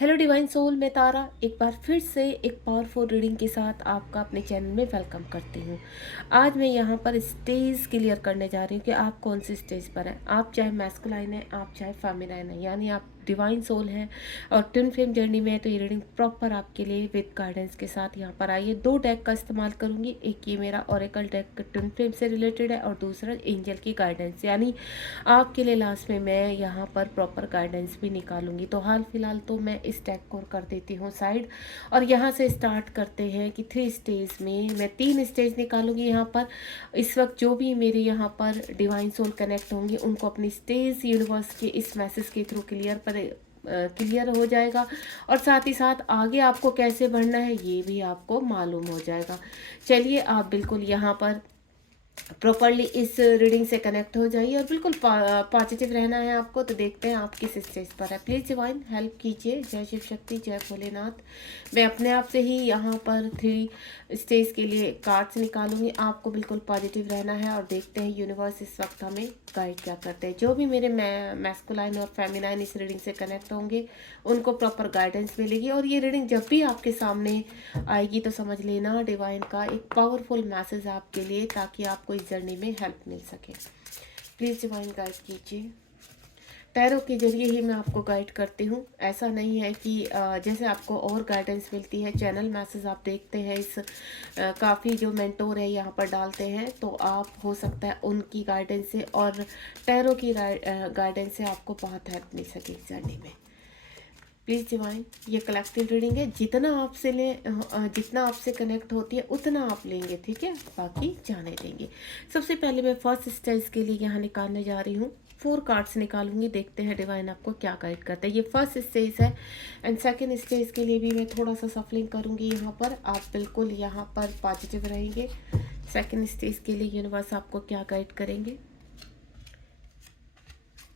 Hello divine soul, मैं तारा एक बार फिर से एक पावरफुल रीडिंग के साथ आपका अपने चैनल में वेलकम करती हूँ। आज मैं यहाँ पर स्टेज क्लियर करने जा रही हूँ कि आप कौन सी स्टेज पर हैं। आप चाहे मैस्कुलाइन हैं, आप चाहे फेमिनाइन हैं, यानी आप डिवाइन सोल हैं और ट्विन फ्लेम जर्नी में है, तो ये रीडिंग प्रॉपर आपके लिए विद गाइडेंस के साथ यहाँ पर आइए। दो डेक का इस्तेमाल करूँगी, एक ये मेरा ओरेकल डेक ट्विन फ्लेम से रिलेटेड है और दूसरा एंजल की गाइडेंस, यानी आपके लिए लास्ट में मैं यहाँ पर प्रॉपर गाइडेंस भी निकालूंगी। तो हाल फिलहाल तो मैं इस टैग को कर देती हूँ साइड और यहाँ से स्टार्ट करते हैं कि 3 स्टेज में मैं 3 स्टेज निकालूंगी। यहाँ पर इस वक्त जो भी मेरे यहाँ पर डिवाइन सोल कनेक्ट होंगे उनको अपनी स्टेज यूनिवर्स के इस मैसेज के थ्रू क्लियर हो जाएगा और साथ ही साथ आगे आपको कैसे बढ़ना है ये भी आपको मालूम हो जाएगा। चलिए आप बिल्कुल यहाँ पर प्रॉपरली इस रीडिंग से कनेक्ट हो जाइए और बिल्कुल पॉजिटिव रहना है आपको। तो देखते हैं आप किस स्टेज पर है। प्लीज़ डिवाइन हेल्प कीजिए। जय शिव शक्ति, जय भोलेनाथ। मैं अपने आप से ही यहाँ पर 3 स्टेज के लिए कार्ड्स निकालूंगी। आपको बिल्कुल पॉजिटिव रहना है और देखते हैं यूनिवर्स इस वक्त हमें गाइड क्या करते हैं। जो भी मेरे मैस्कुलाइन और फेमिनाइन इस रीडिंग से कनेक्ट होंगे उनको प्रॉपर गाइडेंस मिलेगी और ये रीडिंग जब भी आपके सामने आएगी तो समझ लेना डिवाइन का एक पावरफुल मैसेज आपके लिए, ताकि आपको इस जर्नी में हेल्प मिल सके। प्लीज़ डिवाइन गाइड कीजिए। टैरो के जरिए ही मैं आपको गाइड करती हूँ। ऐसा नहीं है कि जैसे आपको और गाइडेंस मिलती है, चैनल मैसेज आप देखते हैं इस काफ़ी जो मेंटोर है यहाँ पर डालते हैं, तो आप हो सकता है उनकी गाइडेंस से और टैरो की गाइडेंस से आपको बहुत हेल्प मिल सके इस जर्नी में। प्लीज़ डिवाइन, ये कलेक्टिव रीडिंग है, जितना आपसे ले जितना आपसे कनेक्ट होती है उतना आप लेंगे, ठीक है, बाकी जाने देंगे। सबसे पहले मैं फर्स्ट स्टेज के लिए यहाँ निकालने जा रही हूँ। 4 कार्ड्स निकालूंगी, देखते हैं डिवाइन आपको क्या गाइड करता है। ये फर्स्ट स्टेज है एंड सेकेंड स्टेज के लिए भी मैं थोड़ा सा सफलिंग करूँगी। यहाँ पर आप बिल्कुल यहाँ पर पॉजिटिव रहेंगे। सेकेंड स्टेज के लिए यूनिवर्स आपको क्या गाइड करेंगे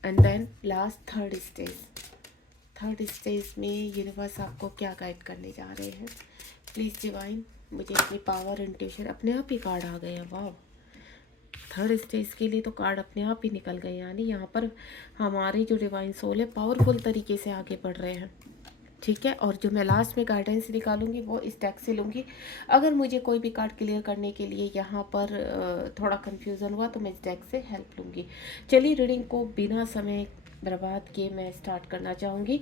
and then last third stage में यूनिवर्स आपको क्या गाइड करने जा रहे हैं। प्लीज़ डिवाइन, मुझे अपनी पावर इंट्यूशन, अपने आप ही कार्ड आ गए हैं। वाह, थर्ड स्टेज के लिए तो कार्ड अपने आप ही निकल गए, यानी यहाँ पर हमारे जो डिवाइन सोल है पावरफुल तरीके से आगे बढ़ रहे हैं, ठीक है। और जो मैं लास्ट में गाइडेंस निकालूंगी वो इस डेक से लूँगी। अगर मुझे कोई भी कार्ड क्लियर करने के लिए यहाँ पर थोड़ा कन्फ्यूज़न हुआ तो मैं इस डेक से हेल्प लूँगी। चलिए रीडिंग को बिना समय बर्बाद किए मैं स्टार्ट करना चाहूँगी।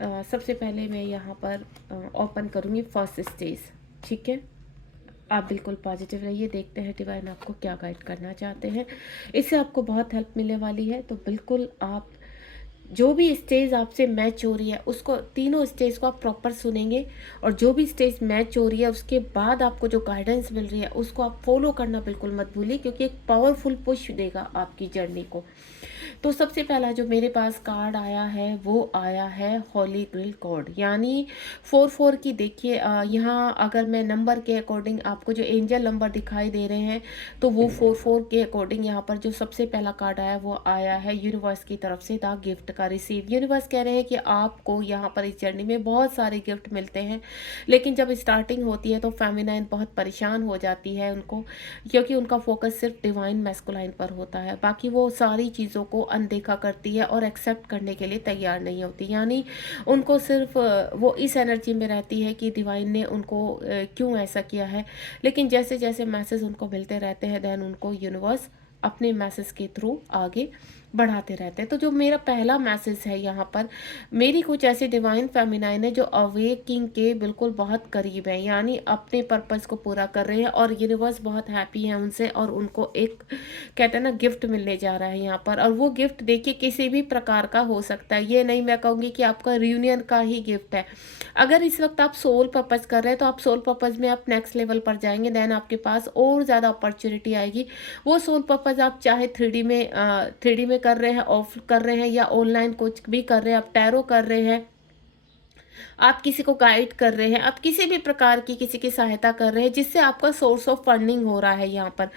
सबसे पहले मैं यहाँ पर ओपन करूँगी फर्स्ट स्टेज, ठीक है। आप बिल्कुल पॉजिटिव रहिए, देखते हैं डिवाइन आपको क्या गाइड करना चाहते हैं। इससे आपको बहुत हेल्प मिलने वाली है। तो बिल्कुल आप जो भी स्टेज आपसे मैच हो रही है उसको, तीनों स्टेज को आप प्रॉपर सुनेंगे और जो भी स्टेज मैच हो रही है उसके बाद आपको जो गाइडेंस मिल रही है उसको आप फॉलो करना बिल्कुल मत भूलिए, क्योंकि एक पावरफुल पुश देगा आपकी जर्नी को। तो सबसे पहला जो मेरे पास कार्ड आया है वो आया है होली ग्रेल कार्ड, यानी 4 की। देखिए यहाँ अगर मैं नंबर के अकॉर्डिंग आपको जो एंजल नंबर दिखाई दे रहे हैं तो वो 4 के अकॉर्डिंग यहाँ पर जो सबसे पहला कार्ड आया वो आया है यूनिवर्स की तरफ से द गिफ्ट का रिसीव। यूनिवर्स कह रहे हैं कि आपको यहाँ पर इस जर्नी में बहुत सारे गिफ्ट मिलते हैं, लेकिन जब स्टार्टिंग होती है तो फेमिनाइन बहुत परेशान हो जाती है उनको, क्योंकि उनका फोकस सिर्फ डिवाइन मैस्कुलाइन पर होता है। बाकी वो सारी चीज़ों को अनदेखा करती है और एक्सेप्ट करने के लिए तैयार नहीं होती, यानी उनको सिर्फ वो इस एनर्जी में रहती है कि डिवाइन ने उनको क्यों ऐसा किया है। लेकिन जैसे जैसे मैसेज उनको मिलते रहते हैं देन उनको यूनिवर्स अपने मैसेज के थ्रू आगे बढ़ाते रहते हैं। तो जो मेरा पहला मैसेज है यहाँ पर, मेरी कुछ ऐसे डिवाइन फेमिनाइन है जो अवेकिंग के बिल्कुल बहुत करीब है, यानी अपने पर्पस को पूरा कर रहे हैं और यूनिवर्स बहुत हैप्पी है उनसे और उनको एक कहते हैं ना गिफ्ट मिलने जा रहा है यहाँ पर। और वो गिफ्ट देखिए किसी भी प्रकार का हो सकता है, ये नहीं मैं कहूँगी कि आपका रियूनियन का ही गिफ्ट है। अगर इस वक्त आप सोल पर्पस कर रहे हैं तो आप सोल पर्पस में आप नेक्स्ट लेवल पर जाएंगे, देन आपके पास और ज़्यादा अपॉर्चुनिटी आएगी। वो सोल पर्पस आप चाहे 3D में कर रहे हैं, ऑफ कर रहे हैं, या ऑनलाइन कुछ भी कर रहे हैं, आप टैरो कर रहे हैं, आप किसी को गाइड कर रहे हैं, आप किसी भी प्रकार की किसी की सहायता कर रहे हैं जिससे आपका सोर्स ऑफ फंडिंग हो रहा है यहाँ पर,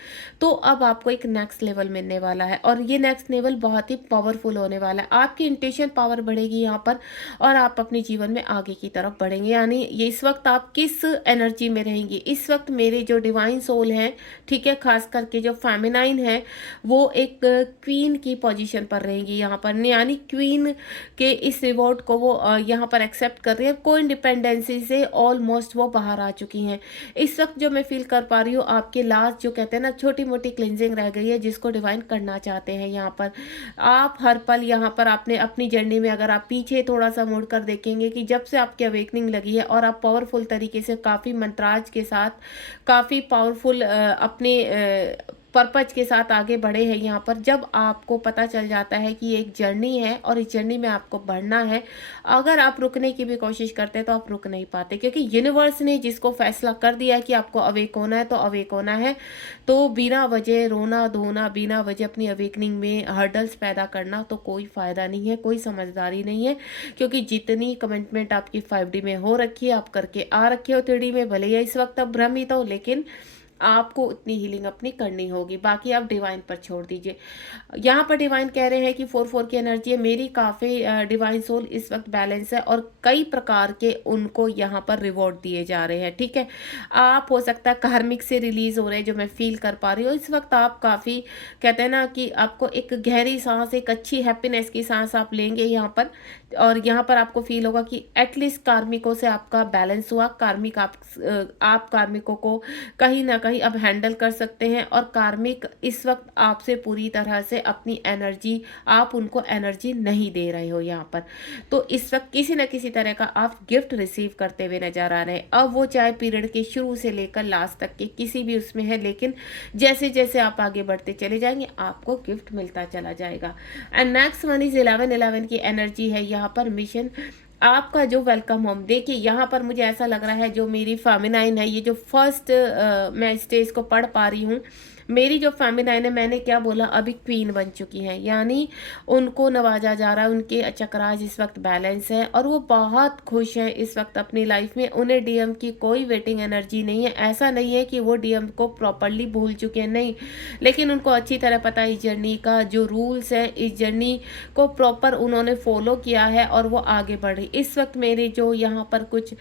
तो अब आपको एक नेक्स्ट लेवल मिलने वाला है और ये नेक्स्ट लेवल बहुत ही पावरफुल होने वाला है। आपकी इंटेंशन पावर बढ़ेगी यहाँ पर और आप अपने जीवन में आगे की तरफ बढ़ेंगे। यानी ये इस वक्त आप किस एनर्जी में रहेंगी, इस वक्त मेरे जो डिवाइन सोल हैं, ठीक है, खास करके जो फेमिनाइन है वो एक क्वीन की पोजीशन पर रहेंगी यहाँ पर, यानी क्वीन के इस रिवॉर्ड को वो यहाँ पर एक्सेप्ट कर रही है, को इंडिपेंडेंसी से ऑलमोस्ट वो बाहर आ चुकी हैं। इस वक्त जो मैं फील कर पा रही हूँ, आपके लास्ट जो कहते हैं ना छोटी मोटी क्लिनजिंग रह गई है, जिसको डिवाइन करना चाहते हैं। यहाँ पर आप हर पल यहाँ पर आपने अपनी जर्नी में अगर आप पीछे थोड़ा सा मुड़ कर देखेंगे कि जब से आपकी अवेकनिंग लगी है और आप पावरफुल तरीके से काफ़ी मंत्राज के साथ काफ़ी पावरफुल अपने पर्पज के साथ आगे बढ़े हैं। यहाँ पर जब आपको पता चल जाता है कि एक जर्नी है और इस जर्नी में आपको बढ़ना है, अगर आप रुकने की भी कोशिश करते हैं तो आप रुक नहीं पाते, क्योंकि यूनिवर्स ने जिसको फैसला कर दिया है कि आपको अवेक होना है तो अवेक होना है। तो बिना वजह रोना धोना, बिना वजह अपनी अवेकनिंग में हर्डल्स पैदा करना तो कोई फ़ायदा नहीं है, कोई समझदारी नहीं है। क्योंकि जितनी कमिटमेंट आपकी 5D में हो रखी है, आप करके आ रखे हो 3D में, भले ही इस वक्त आप भ्रमित हो, लेकिन आपको उतनी हीलिंग अपनी करनी होगी। बाकी आप डिवाइन पर छोड़ दीजिए। यहाँ पर डिवाइन कह रहे हैं कि 4-4 की एनर्जी है, मेरी काफ़ी डिवाइन सोल इस वक्त बैलेंस है और कई प्रकार के उनको यहाँ पर रिवॉर्ड दिए जा रहे हैं। ठीक है, आप हो सकता है कार्मिक से रिलीज हो रहे हैं, जो मैं फील कर पा रही हूँ इस वक्त। आप काफ़ी कहते हैं ना कि आपको एक गहरी सांस, एक अच्छी हैप्पीनेस की सांस आप लेंगे यहाँ पर, और यहाँ पर आपको फील होगा कि एटलीस्ट कार्मिकों से आपका बैलेंस हुआ। कार्मिक आप कार्मिकों को कहीं ना कहीं अब हैंडल कर सकते हैं, और कार्मिक इस वक्त आपसे पूरी तरह से अपनी एनर्जी, आप उनको एनर्जी नहीं दे रहे हो यहाँ पर। तो इस वक्त किसी न किसी तरह का आप गिफ्ट रिसीव करते हुए नजर आ रहे हैं। अब वो चाहे पीरियड के शुरू से लेकर लास्ट तक के किसी भी उसमें है, लेकिन जैसे जैसे आप आगे बढ़ते चले जाएंगे आपको गिफ्ट मिलता चला जाएगा। एंड नेक्स्ट वन इज 11-11 की एनर्जी है यहाँ पर। मिशन आपका जो वेलकम होम, देखिए यहाँ पर मुझे ऐसा लग रहा है जो मेरी फेमिनाइन है, ये जो फर्स्ट मैं स्टेज को पढ़ पा रही हूँ, मेरी जो फेमिनाइन है, मैंने क्या बोला, अभी क्वीन बन चुकी हैं, यानी उनको नवाजा जा रहा है, उनके चक्रास इस वक्त बैलेंस है और वो बहुत खुश हैं इस वक्त अपनी लाइफ में। उन्हें डीएम की कोई वेटिंग एनर्जी नहीं है। ऐसा नहीं है कि वो डीएम को प्रॉपरली भूल चुके हैं, नहीं, लेकिन उनको अच्छी तरह पता है इस जर्नी का जो रूल्स है, इस जर्नी को प्रॉपर उन्होंने फॉलो किया है और वो आगे बढ़े। इस वक्त मेरे जो यहाँ पर कुछ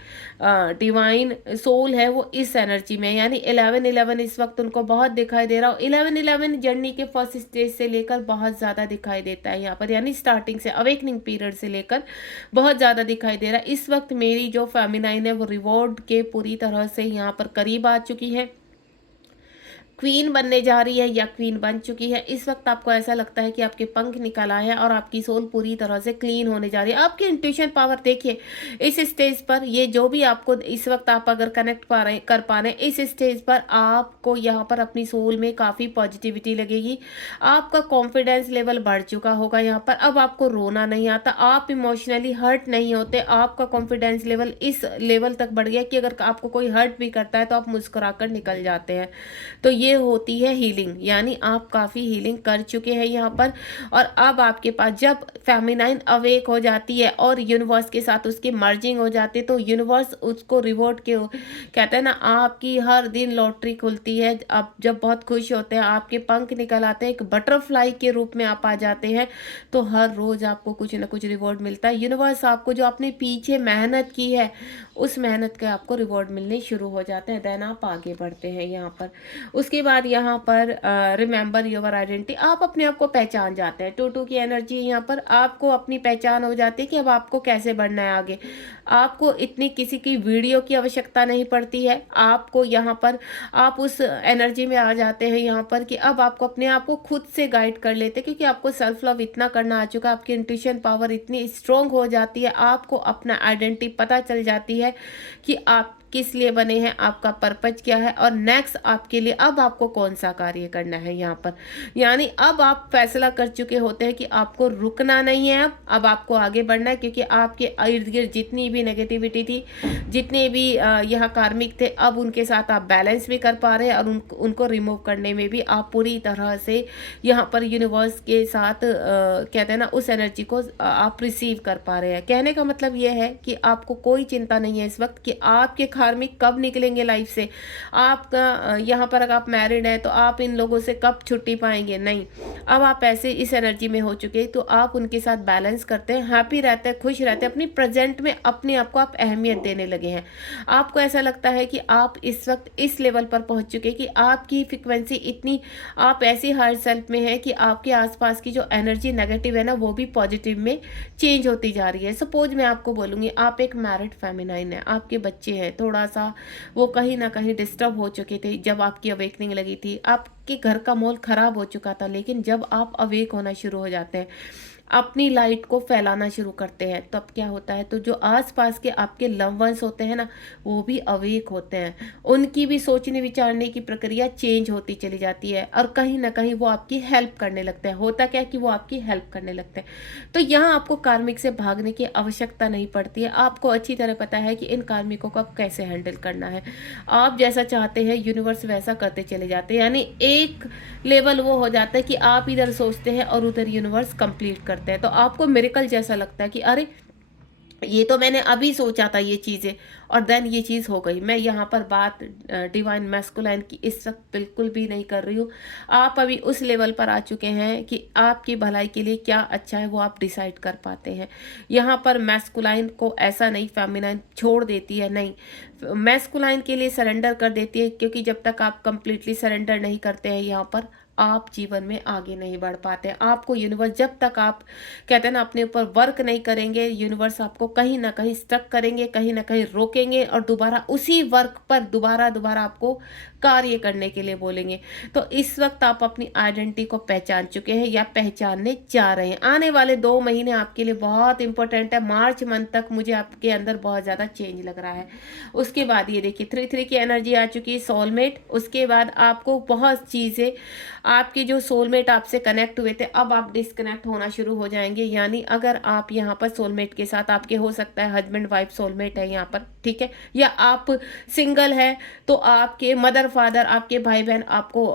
डिवाइन सोल है वो इस एनर्जी में, यानी 11-11 इस वक्त उनको बहुत दिखाई दे रहा हूँ। 11-11 जर्नी के फर्स्ट स्टेज से लेकर बहुत ज़्यादा दिखाई देता है यहाँ पर, यानी स्टार्टिंग से अवेकनिंग पीरियड से लेकर बहुत ज़्यादा दिखाई दे रहा है। इस वक्त मेरी जो फेमिनाइन है वो रिवॉर्ड के पूरी तरह से यहाँ पर करीब आ चुकी है, क्वीन बनने जा रही है या क्वीन बन चुकी है। इस वक्त आपको ऐसा लगता है कि आपके पंख निकल आए हैं और आपकी सोल पूरी तरह से क्लीन होने जा रही है। आपकी इंट्यूशन पावर देखिए इस स्टेज पर, ये जो भी आपको इस वक्त आप अगर कनेक्ट कर पा रहे हैं इस स्टेज पर, आपको यहाँ पर अपनी सोल में काफ़ी पॉजिटिविटी लगेगी। आपका कॉन्फिडेंस लेवल बढ़ चुका होगा यहाँ पर। अब आपको रोना नहीं आता, आप इमोशनली हर्ट नहीं होते, आपका कॉन्फिडेंस लेवल इस लेवल तक बढ़ गया कि अगर आपको कोई हर्ट भी करता है तो आप मुस्कुराकर निकल जाते हैं। तो ये होती है हीलिंग, यानी आप काफ़ी हीलिंग कर चुके हैं यहाँ पर। और अब आपके पास जब फेमिनाइन अवेक हो जाती है और यूनिवर्स के साथ उसकी मर्जिंग हो जाती है, तो यूनिवर्स उसको रिवॉर्ड के कहते हैं ना, आपकी हर दिन लॉटरी खुलती है। अब जब बहुत खुश होते हैं, आपके पंख निकल आते हैं, एक बटरफ्लाई के रूप में आप आ जाते हैं, तो हर रोज़ आपको कुछ ना कुछ रिवॉर्ड मिलता है। यूनिवर्स आपको जो आपने पीछे मेहनत की है उस मेहनत के आपको रिवॉर्ड मिलने शुरू हो जाते हैं, देन आप आगे बढ़ते हैं यहाँ पर। उसके बाद यहाँ पर रिमेंबर योर आइडेंटिटी, आप अपने आप को पहचान जाते हैं। 2-2 की एनर्जी यहाँ पर, आपको अपनी पहचान हो जाती है कि अब आपको कैसे बढ़ना है आगे। आपको इतनी किसी की वीडियो की आवश्यकता नहीं पड़ती है। आपको यहाँ पर आप उस एनर्जी में आ जाते हैं यहाँ पर कि अब आपको अपने आप को खुद से गाइड कर लेते हैं, क्योंकि आपको सेल्फ लव इतना करना आ चुका है, आपकी इंट्यूशन पावर इतनी स्ट्रॉन्ग हो जाती है, आपको अपना आइडेंटिटी पता चल जाती है कि आप किस लिए बने हैं, आपका पर्पज क्या है और नेक्स्ट आपके लिए अब आपको कौन सा कार्य करना है यहाँ पर। यानी अब आप फैसला कर चुके होते हैं कि आपको रुकना नहीं है, अब आपको आगे बढ़ना है, क्योंकि आपके इर्द गिर्द जितनी भी नेगेटिविटी थी, जितने भी यहाँ कार्मिक थे, अब उनके साथ आप बैलेंस भी कर पा रहे हैं और उनको रिमूव करने में भी आप पूरी तरह से यहाँ पर यूनिवर्स के साथ कहते हैं ना उस एनर्जी को आप रिसीव कर पा रहे हैं। कहने का मतलब ये है कि आपको कोई चिंता नहीं है इस वक्त कि आपके कार्मिक कब निकलेंगे लाइफ से, आपका यहाँ पर अगर आप मैरिड हैं तो आप इन लोगों से कब छुट्टी पाएंगे, नहीं। अब आप ऐसे इस एनर्जी में हो चुके हैं तो आप उनके साथ बैलेंस करते हैं, हैप्पी रहते हैं, खुश रहते हैं, अपनी प्रेजेंट में अपने आप को आप अहमियत देने लगे हैं। आपको ऐसा लगता है कि आप इस वक्त इस लेवल पर पहुंच चुके हैं कि आपकी फ्रिक्वेंसी इतनी, आप ऐसी हायर सेल्फ में है कि आपके आसपास की जो एनर्जी नेगेटिव है ना वो भी पॉजिटिव में चेंज होती जा रही है। सपोज मैं आपको बोलूँगी, आप एक मैरिड फेमिनाइन है, आपके बच्चे हैं, थोड़ा सा वो कहीं ना कहीं डिस्टर्ब हो चुके थे जब आपकी अवेकनिंग लगी थी, आपके घर का माहौल खराब हो चुका था, लेकिन जब आप अवेक होना शुरू हो जाते हैं, अपनी लाइट को फैलाना शुरू करते हैं, तब क्या होता है, तो जो आसपास के आपके लव वंस होते हैं ना वो भी अवेक होते हैं, उनकी भी सोचने विचारने की प्रक्रिया चेंज होती चली जाती है और कहीं ना कहीं वो आपकी हेल्प करने लगते हैं। होता क्या है कि वो आपकी हेल्प करने लगते हैं। तो यहाँ आपको कार्मिक से भागने की आवश्यकता नहीं पड़ती है, आपको अच्छी तरह पता है कि इन कार्मिकों को आप कैसे हैंडल करना है। आप जैसा चाहते हैं यूनिवर्स वैसा करते चले जाते हैं, यानी एक लेवल वो हो जाता है कि आप इधर सोचते हैं और उधर यूनिवर्स कंप्लीट करते हैं। तो आपको मिरेकल जैसा लगता है कि अरे ये तो मैंने अभी सोचा था ये चीज़ें और देन ये चीज़ हो गई। मैं यहाँ पर बात डिवाइन मैस्कुलाइन की इस वक्त बिल्कुल भी नहीं कर रही हूँ। आप अभी उस लेवल पर आ चुके हैं कि आपकी भलाई के लिए क्या अच्छा है वो आप डिसाइड कर पाते हैं। यहाँ पर मैस्कुलाइन को ऐसा नहीं फेमिनाइन छोड़ देती है, नहीं, मैस्कुलाइन के लिए सरेंडर कर देती है, क्योंकि जब तक आप कंप्लीटली सरेंडर नहीं करते हैं यहाँ पर आप जीवन में आगे नहीं बढ़ पाते। आपको यूनिवर्स, जब तक आप कहते हैं ना अपने ऊपर वर्क नहीं करेंगे, यूनिवर्स आपको कहीं ना कहीं स्टक करेंगे, कहीं ना कहीं रोकेंगे और दोबारा उसी वर्क पर दोबारा आपको कार्य करने के लिए बोलेंगे। तो इस वक्त आप अपनी आइडेंटिटी को पहचान चुके हैं या पहचानने जा रहे हैं। आने वाले 2 महीने आपके लिए बहुत इंपॉर्टेंट है। मार्च मंथ तक मुझे आपके अंदर बहुत ज़्यादा चेंज लग रहा है। उसके बाद ये देखिए 3-3 की एनर्जी आ चुकी है, सोलमेट। उसके बाद आपको बहुत चीज़ें, आपके जो सोलमेट आपसे कनेक्ट हुए थे अब आप डिस्कनेक्ट होना शुरू हो जाएंगे। यानी अगर आप यहाँ पर सोलमेट के साथ, आपके हो सकता है हस्बैंड वाइफ सोलमेट है यहाँ पर, ठीक है, या आप सिंगल है तो आपके मदर फादर, आपके भाई बहन आपको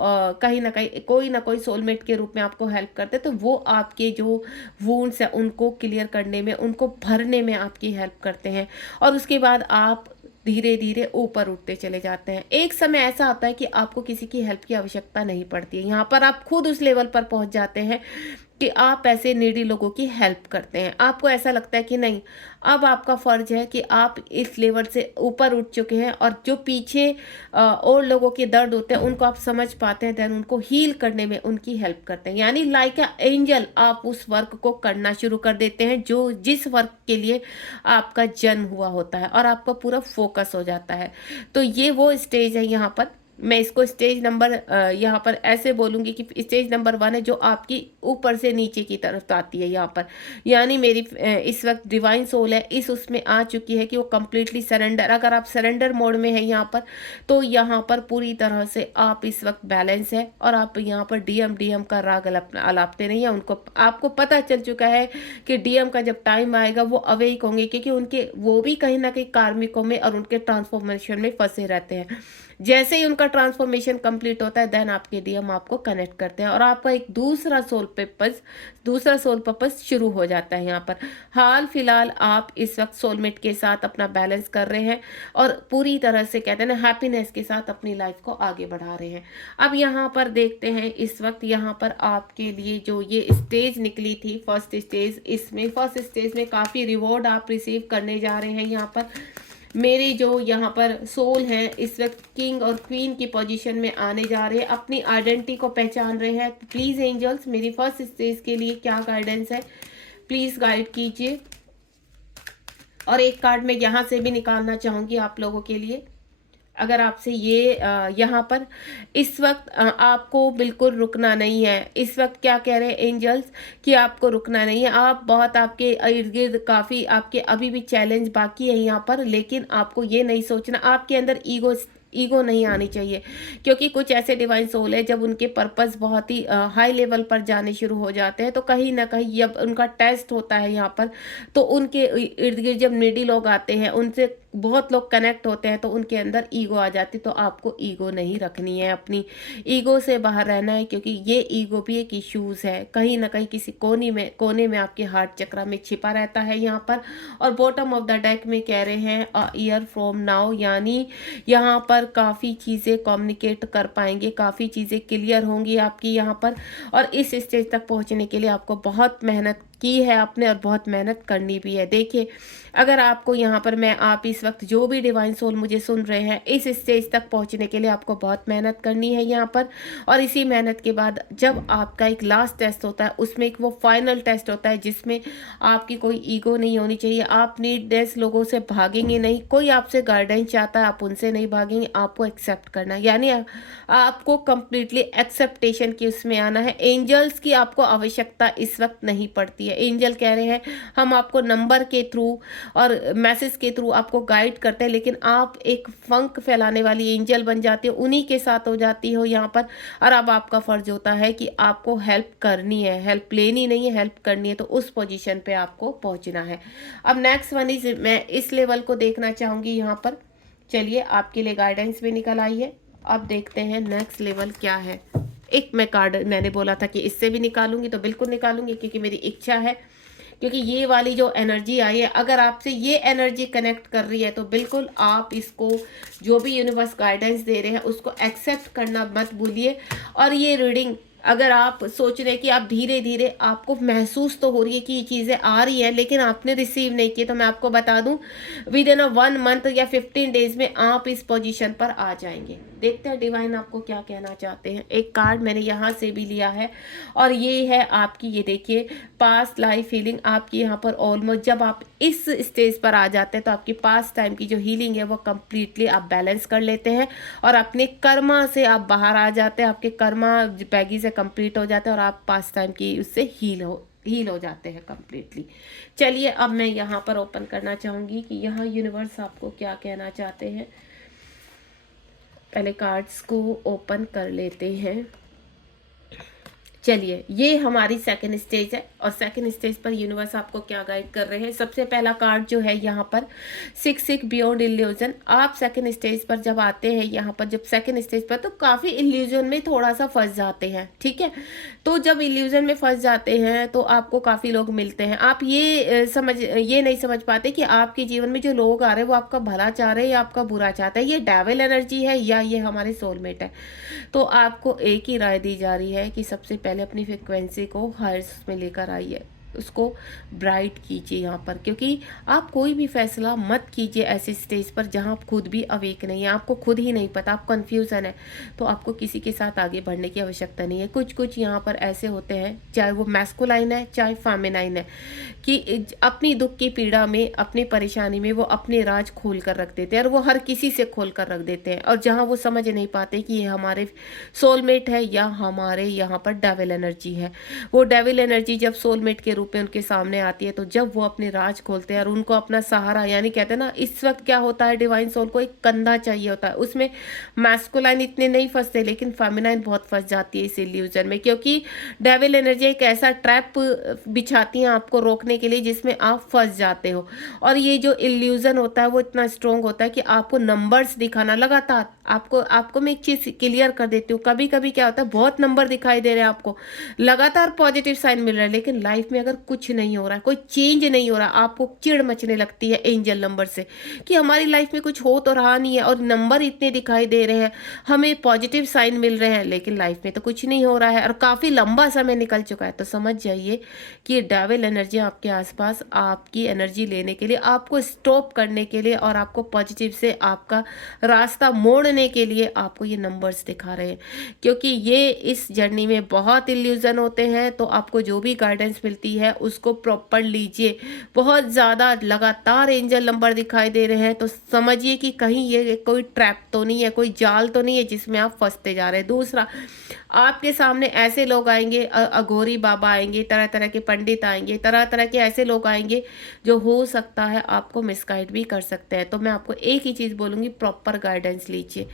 कहीं ना कोई सोलमेट के रूप में आपको हेल्प करते हैं। तो वो आपके जो वुंड्स है उनको क्लियर करने में, उनको भरने में आपकी हेल्प करते हैं और उसके बाद आप धीरे धीरे ऊपर उठते चले जाते हैं। एक समय ऐसा आता है कि आपको किसी की हेल्प की आवश्यकता नहीं पड़ती है, यहाँ पर आप खुद उस लेवल पर पहुंच जाते हैं कि आप ऐसे नीडी लोगों की हेल्प करते हैं। आपको ऐसा लगता है कि नहीं, अब आपका फर्ज है कि आप इस लेवल से ऊपर उठ चुके हैं और जो पीछे और लोगों के दर्द होते हैं उनको आप समझ पाते हैं, देन उनको हील करने में उनकी हेल्प करते हैं। यानी लाइक अ एंजल आप उस वर्क को करना शुरू कर देते हैं जो जिस वर्क के लिए आपका जन्म हुआ होता है और आपका पूरा फोकस हो जाता है। तो ये वो स्टेज है, यहाँ पर मैं इसको स्टेज नंबर यहाँ पर ऐसे बोलूँगी कि स्टेज नंबर 1 है जो आपकी ऊपर से नीचे की तरफ आती है यहाँ पर। यानी मेरी इस वक्त डिवाइन सोल है इस उसमें आ चुकी है कि वो कम्प्लीटली सरेंडर, अगर आप सरेंडर मोड में है यहाँ पर तो यहाँ पर पूरी तरह से आप इस वक्त बैलेंस है और आप यहाँ पर डीएम का राग अलापते नहीं है। उनको आपको पता चल चुका है कि डीएम का जब टाइम आएगा वो अवेक होंगे, क्योंकि उनके वो भी कहीं ना कहीं कार्मिकों में और उनके ट्रांसफॉर्मेशन में फंसे रहते हैं। जैसे ही उनका ट्रांसफॉर्मेशन कंप्लीट होता है देन आपके डीएम आपको कनेक्ट करते हैं और आपका एक दूसरा सोल पर्पस शुरू हो जाता है। यहाँ पर हाल फिलहाल आप इस वक्त सोलमेट के साथ अपना बैलेंस कर रहे हैं और पूरी तरह से कहते हैं ना हैप्पीनेस के साथ अपनी लाइफ को आगे बढ़ा रहे हैं। अब यहाँ पर देखते हैं इस वक्त यहाँ पर आपके लिए जो ये स्टेज निकली थी फर्स्ट स्टेज, इसमें फर्स्ट स्टेज में काफ़ी रिवॉर्ड आप रिसीव करने जा रहे हैं। यहाँ पर मेरे जो यहाँ पर सोल हैं इस वक्त किंग और क्वीन की पोजीशन में आने जा रहे हैं, अपनी आइडेंटिटी को पहचान रहे हैं। प्लीज़ एंजल्स मेरी फर्स्ट स्टेज के लिए क्या गाइडेंस है प्लीज़ गाइड कीजिए। और एक कार्ड मैं यहाँ से भी निकालना चाहूँगी आप लोगों के लिए। अगर आपसे ये यहाँ पर इस वक्त आपको बिल्कुल रुकना नहीं है। इस वक्त क्या कह रहे हैं एंजल्स कि आपको रुकना नहीं है। आप बहुत, आपके इर्द गिर्द काफ़ी आपके अभी भी चैलेंज बाकी है यहाँ पर, लेकिन आपको ये नहीं सोचना, आपके अंदर ईगो नहीं आनी चाहिए, क्योंकि कुछ ऐसे डिवाइन सोल है जब उनके पर्पस बहुत ही हाई लेवल पर जाने शुरू हो जाते हैं तो कहीं ना कहीं जब उनका टेस्ट होता है यहाँ पर तो उनके इर्द गिर्द जब नीडी लोग आते हैं उनसे बहुत लोग कनेक्ट होते हैं तो उनके अंदर ईगो आ जाती, तो आपको ईगो नहीं रखनी है, अपनी ईगो से बाहर रहना है, क्योंकि ये ईगो भी एक इश्यूज है, कहीं ना कहीं किसी कोने में आपके हार्ट चक्र में छिपा रहता है यहाँ पर। और बॉटम ऑफ द डेक में कह रहे हैं अ ईयर फ्रॉम नाउ, यानी यहाँ पर काफ़ी चीज़ें कम्युनिकेट कर पाएंगे, काफ़ी चीज़ें क्लियर होंगी आपकी यहाँ पर। और इस स्टेज तक पहुँचने के लिए आपको बहुत मेहनत की है आपने, और बहुत मेहनत करनी भी है। देखिए, अगर आपको यहाँ पर आप इस वक्त जो भी डिवाइन सोल मुझे सुन रहे हैं, इस स्टेज तक पहुँचने के लिए आपको बहुत मेहनत करनी है यहाँ पर। और इसी मेहनत के बाद जब आपका एक लास्ट टेस्ट होता है, उसमें एक वो फाइनल टेस्ट होता है जिसमें आपकी कोई ईगो नहीं होनी चाहिए, आप नीडलेस लोगों से भागेंगे नहीं, कोई आपसे गाइडेंस चाहता है आप उनसे नहीं भागेंगे, आपको एक्सेप्ट करना है, यानी आपको कंप्लीटली एक्सेप्टेशन की उसमें आना है। एंजल्स की आपको आवश्यकता इस वक्त नहीं पड़ती है। एंजल कह रहे हैं हम आपको नंबर के थ्रू और मैसेज के थ्रू आपको गाइड करते हैं, लेकिन आप एक फंक फैलाने वाली एंजल बन जाती हो, उन्हीं के साथ हो जाती हो यहाँ पर। और अब आपका फर्ज होता है कि आपको हेल्प करनी है, हेल्प लेनी नहीं है, हेल्प करनी है, तो उस पोजीशन पे आपको पहुंचना है। अब नेक्स्ट वन इज, मैं इस लेवल को देखना चाहूंगी यहाँ पर। चलिए, आपके लिए गाइडेंस भी निकल आई है। अब देखते हैं नेक्स्ट लेवल क्या है। एक मैं कार्ड मैंने बोला था कि इससे भी निकालूंगी, तो बिल्कुल निकालूंगी, क्योंकि मेरी इच्छा है, क्योंकि ये वाली जो एनर्जी आई है, अगर आपसे ये एनर्जी कनेक्ट कर रही है तो बिल्कुल आप इसको, जो भी यूनिवर्स गाइडेंस दे रहे हैं उसको एक्सेप्ट करना मत भूलिए। और ये रीडिंग, अगर आप सोच रहे हैं कि आप धीरे धीरे, आपको महसूस तो हो रही है कि ये चीज़ें आ रही हैं लेकिन आपने रिसीव नहीं की, तो मैं आपको बता दूं विद इन 1 मंथ या 15 डेज में आप इस पोजीशन पर आ जाएंगे। देखते हैं डिवाइन आपको क्या कहना चाहते हैं। एक कार्ड मैंने यहाँ से भी लिया है, और ये है आपकी, ये देखिए, पास्ट लाइफ हीलिंग आपकी यहाँ पर ऑलमोस्ट, जब आप इस स्टेज पर आ जाते हैं तो आपकी पास्ट टाइम की जो हीलिंग है वो कम्प्लीटली आप बैलेंस कर लेते हैं, और अपने कर्मा से आप बाहर आ जाते हैं, आपके कर्मा पैगी से कंप्लीट हो जाते हैं, और आप पास्ट टाइम की उससे हील हो जाते हैं कम्प्लीटली। चलिए, अब मैं यहाँ पर ओपन करना चाहूँगी कि यहाँ यूनिवर्स आपको क्या कहना चाहते हैं। पहले कार्ड्स को ओपन कर लेते हैं। चलिए, ये हमारी सेकंड स्टेज है, और सेकंड स्टेज पर यूनिवर्स आपको क्या गाइड कर रहे हैं। सबसे पहला कार्ड जो है यहाँ पर 6 बियॉन्ड इल्यूजन। आप सेकंड स्टेज पर जब आते हैं, यहाँ पर जब सेकंड स्टेज पर, तो काफ़ी इल्यूजन में थोड़ा सा फंस जाते हैं, ठीक है। तो जब इल्यूजन में फंस जाते हैं तो आपको काफ़ी लोग मिलते हैं, आप ये नहीं समझ पाते कि आपके जीवन में जो लोग आ रहे हैं वो आपका भला चाह रहे हैं या आपका बुरा चाहता है, ये डेविल एनर्जी है या ये हमारे सोलमेट है। तो आपको एक ही राय दी जा रही है कि सबसे पहले अपनी फ्रिक्वेंसी को हाइट्स में लेकर आइए, उसको ब्राइट कीजिए यहाँ पर, क्योंकि आप कोई भी फैसला मत कीजिए ऐसे स्टेज पर जहाँ आप खुद भी अवेक नहीं है, आपको खुद ही नहीं पता, आप कंफ्यूजन है, तो आपको किसी के साथ आगे बढ़ने की आवश्यकता नहीं है। कुछ यहाँ पर ऐसे होते हैं, चाहे वो मैस्कुलाइन है चाहे फेमिनाइन है, कि अपनी दुख की पीड़ा में, अपनी परेशानी में वो अपने राज खोल कर रख देते हैं, और वो हर किसी से खोल कर रख देते हैं, और जहाँ वो समझ नहीं पाते कि ये हमारे सोलमेट है या हमारे यहाँ पर डेविल एनर्जी है। वो डेविल एनर्जी जब सोलमेट के रूप में उनके सामने आती है, तो जब वो अपने राज खोलते हैं और उनको अपना सहारा, यानी कहते हैं ना, इस वक्त क्या होता है, डिवाइन सोल को एक कंधा चाहिए होता है। उसमें मैस्कुलाइन इतने नहीं फंसते, लेकिन फेमिनाइन बहुत फंस जाती है इस इल्यूजन में, क्योंकि डेविल एनर्जी एक ऐसा ट्रैप बिछाती है आपको रोकने के लिए जिसमें आप फंस जाते हो। और ये जो इल्यूजन होता है वो इतना स्ट्रॉन्ग होता है कि आपको नंबर्स दिखाना लगातार, आपको मैं एक चीज क्लियर कर देती हूँ, कभी कभी क्या होता है, बहुत नंबर दिखाई दे रहे हैं आपको, लगातार पॉजिटिव साइन मिल रहा है, लेकिन लाइफ में अगर कुछ नहीं हो रहा है, कोई चेंज नहीं हो रहा, आपको चिढ़ मचने लगती है एंजल नंबर से कि हमारी लाइफ में कुछ हो तो रहा नहीं है, और नंबर इतने दिखाई दे रहे हैं, हमें पॉजिटिव साइन मिल रहे हैं, लेकिन लाइफ में तो कुछ नहीं हो रहा है, और काफी लंबा समय निकल चुका है, तो समझ जाइए कि डेविल एनर्जी आपके आसपास आपकी एनर्जी लेने के लिए, आपको स्टॉप करने के लिए, और आपको पॉजिटिव से आपका रास्ता मोड़ने के लिए आपको ये नंबर्स दिखा रहे हैं। क्योंकि ये इस जर्नी में बहुत इल्यूजन होते हैं, तो आपको जो भी गाइडेंस मिलती है उसको प्रॉपर लीजिए। बहुत ज़्यादा लगातार एंजल नंबर दिखाई दे रहे हैं, तो समझिए कि कहीं ये कोई ट्रैप तो नहीं है, कोई जाल तो नहीं है जिसमें आप फंसते जा रहे हैं। दूसरा, आपके सामने ऐसे लोग आएंगे, अघोरी बाबा आएंगे, तरह तरह के पंडित आएंगे, तरह तरह के ऐसे लोग आएंगे जो हो सकता है आपको मिसगाइड भी कर सकते हैं। तो मैं आपको एक ही चीज़ बोलूँगी, प्रॉपर गाइडेंस लीजिए।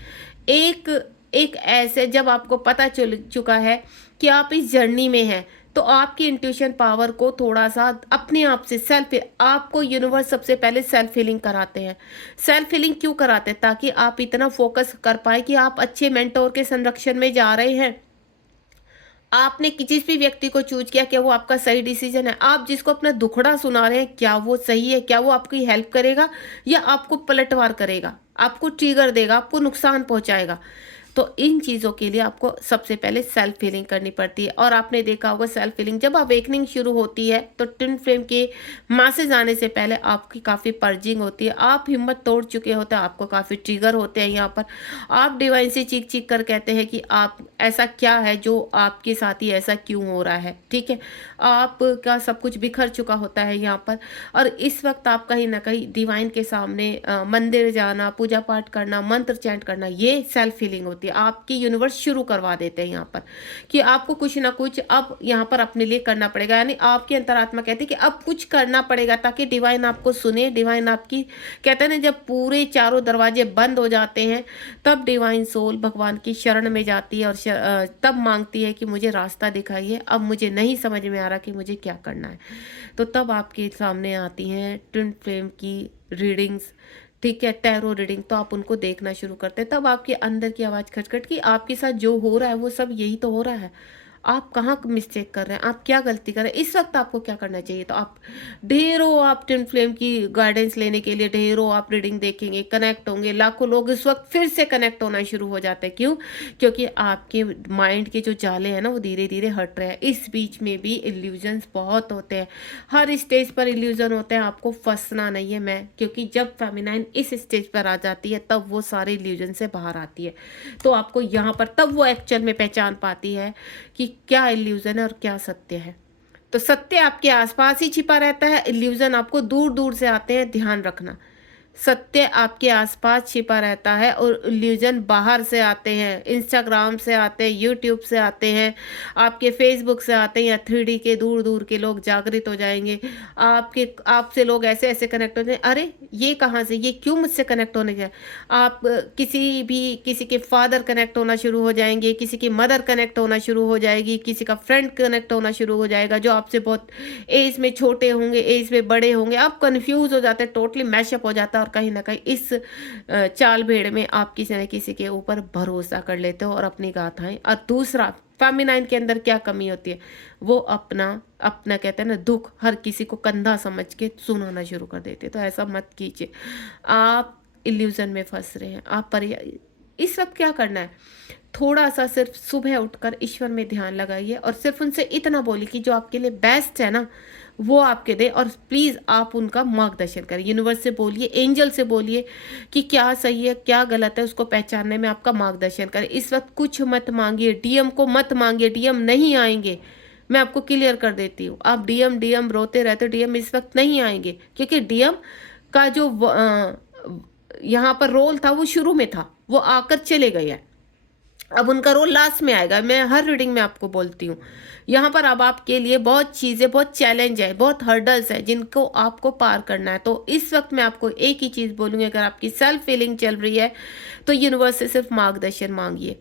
एक ऐसे, जब आपको पता चल चुका है कि आप इस जर्नी में हैं, तो आपकी इंट्यूशन पावर को थोड़ा सा अपने आप से सेल्फ, आपको यूनिवर्स सबसे पहले सेल्फ हीलिंग कराते हैं। सेल्फ हीलिंग क्यों कराते हैं? ताकि आप इतना फोकस कर पाए कि आप अच्छे मेंटोर के संरक्षण में जा रहे हैं। आपने जिस भी व्यक्ति को चूज किया, क्या वो आपका सही डिसीजन है? आप जिसको अपना दुखड़ा सुना रहे हैं, क्या वो सही है? क्या वो आपकी हेल्प करेगा या आपको पलटवार करेगा, आपको ट्रिगर देगा, आपको नुकसान पहुंचाएगा? तो इन चीज़ों के लिए आपको सबसे पहले सेल्फ हीलिंग करनी पड़ती है। और आपने देखा होगा सेल्फ हीलिंग जब अवेकनिंग शुरू होती है तो ट्विन फ्लेम के मैसेज आने से पहले आपकी काफ़ी पर्जिंग होती है, आप हिम्मत तोड़ चुके होते हैं, आपको काफ़ी ट्रिगर होते हैं। यहाँ पर आप डिवाइन से चीख चीख कर कहते हैं कि आप ऐसा क्या है जो आपके साथ ही ऐसा क्यों हो रहा है, ठीक है? आपका सब कुछ बिखर चुका होता है यहाँ पर। और इस वक्त आप कहीं ना कहीं डिवाइन के सामने मंदिर जाना, पूजा पाठ करना, मंत्र चैंट करना, ये सेल्फ हीलिंग होती है। आपकी यूनिवर्स शुरू करवा देते हैं यहाँ पर कि आपको कुछ ना कुछ अब यहाँ पर अपने लिए करना पड़ेगा। यानी आपकी अंतरात्मा कहती है कि अब कुछ करना पड़ेगा ताकि डिवाइन आपको सुने। डिवाइन आपकी, कहते हैं ना, जब पूरे चारों दरवाजे बंद हो जाते हैं तब डिवाइन सोल भगवान की शरण में जाती है और तब मांगती है कि मुझे रास्ता दिखाइए, अब मुझे नहीं समझ में आ रहा कि मुझे क्या करना है। तो तब आपके सामने आती हैं ट्विन फ्लेम की रीडिंग्स, ठीक है, टैरो रीडिंग। तो आप उनको देखना शुरू करते हैं, तब आपके अंदर की आवाज़ खटखट कि आपके साथ जो हो रहा है वो सब यही तो हो रहा है, आप कहाँ मिस्टेक कर रहे हैं, आप क्या गलती कर रहे हैं, इस वक्त आपको क्या करना चाहिए। तो आप ढेरों, आप ट्विन फ्लेम की गाइडेंस लेने के लिए ढेरों आप रीडिंग देखेंगे, कनेक्ट होंगे। लाखों लोग इस वक्त फिर से कनेक्ट होना शुरू हो जाते हैं। क्यों? क्योंकि आपके माइंड के जो जाले हैं ना वो धीरे धीरे हट रहे हैं। इस बीच में भी इल्यूजन्स बहुत होते हैं, हर स्टेज पर इल्यूजन होते हैं, आपको फंसना नहीं है। मैं, क्योंकि जब फेमिनाइन इस स्टेज पर आ जाती है तब वो सारे इल्यूजन से बाहर आती है। तो आपको यहाँ पर तब वो एक्चुअल में पहचान पाती है कि क्या इल्यूजन है और क्या सत्य है। तो सत्य आपके आसपास ही छिपा रहता है, इल्यूजन आपको दूर दूर से आते हैं, ध्यान रखना। सत्य आपके आसपास छिपा रहता है और इल्यूजन बाहर से आते हैं, इंस्टाग्राम से आते हैं, यूट्यूब से आते हैं, आपके फेसबुक से आते हैं, या 3D के दूर दूर के लोग जागृत हो जाएंगे। आपसे लोग ऐसे ऐसे कनेक्ट हो जाए, अरे ये कहाँ से, ये क्यों मुझसे कनेक्ट होने गया। आप किसी के फादर कनेक्ट होना शुरू हो जाएंगे, किसी की मदर कनेक्ट होना शुरू हो जाएगी, किसी का फ्रेंड कनेक्ट होना शुरू हो जाएगा जो आपसे बहुत एज में छोटे होंगे, एज में बड़े होंगे। आप कंफ्यूज हो जाते हैं, टोटली मैशअप हो जाता है। और कहीं ना कहीं इस चाल भेड़ में आप किसी न किसी के ऊपर भरोसा कर लेते हो और अपनी गाथाएं। और दूसरा, फेमिनाइन के अंदर क्या कमी होती है, वो अपना अपना कहते हैं ना दुख हर किसी को कंधा समझ के सुनाना शुरू कर देते हैं। तो ऐसा मत कीजिए, आप इल्यूजन में फंस रहे हैं। आप पर इस वक्त क्या करना है, थोड़ा सा सिर्फ सुबह उठकर ईश्वर में ध्यान लगाइए और सिर्फ उनसे इतना बोलिए कि जो आपके लिए बेस्ट है ना वो आपके दे। और प्लीज़ आप उनका मार्गदर्शन करें, यूनिवर्स से बोलिए, एंजल से बोलिए कि क्या सही है क्या गलत है, उसको पहचानने में आपका मार्गदर्शन करें। इस वक्त कुछ मत मांगिए, डीएम को मत मांगिए, डीएम नहीं आएंगे। मैं आपको क्लियर कर देती हूँ, आप डीएम डीएम रोते रहते हो, डीएम इस वक्त नहीं आएंगे। क्योंकि डीएम का जो यहाँ पर रोल था वो शुरू में था, वो आकर चले गए हैं, अब उनका रोल लास्ट में आएगा। मैं हर रीडिंग में आपको बोलती हूँ, यहाँ पर अब आपके लिए बहुत चीज़ें, बहुत चैलेंज है, बहुत हर्डल्स है जिनको आपको पार करना है। तो इस वक्त मैं आपको एक ही चीज़ बोलूँगी, अगर आपकी सेल्फ फीलिंग चल रही है तो यूनिवर्स से सिर्फ मार्गदर्शन मांगिए।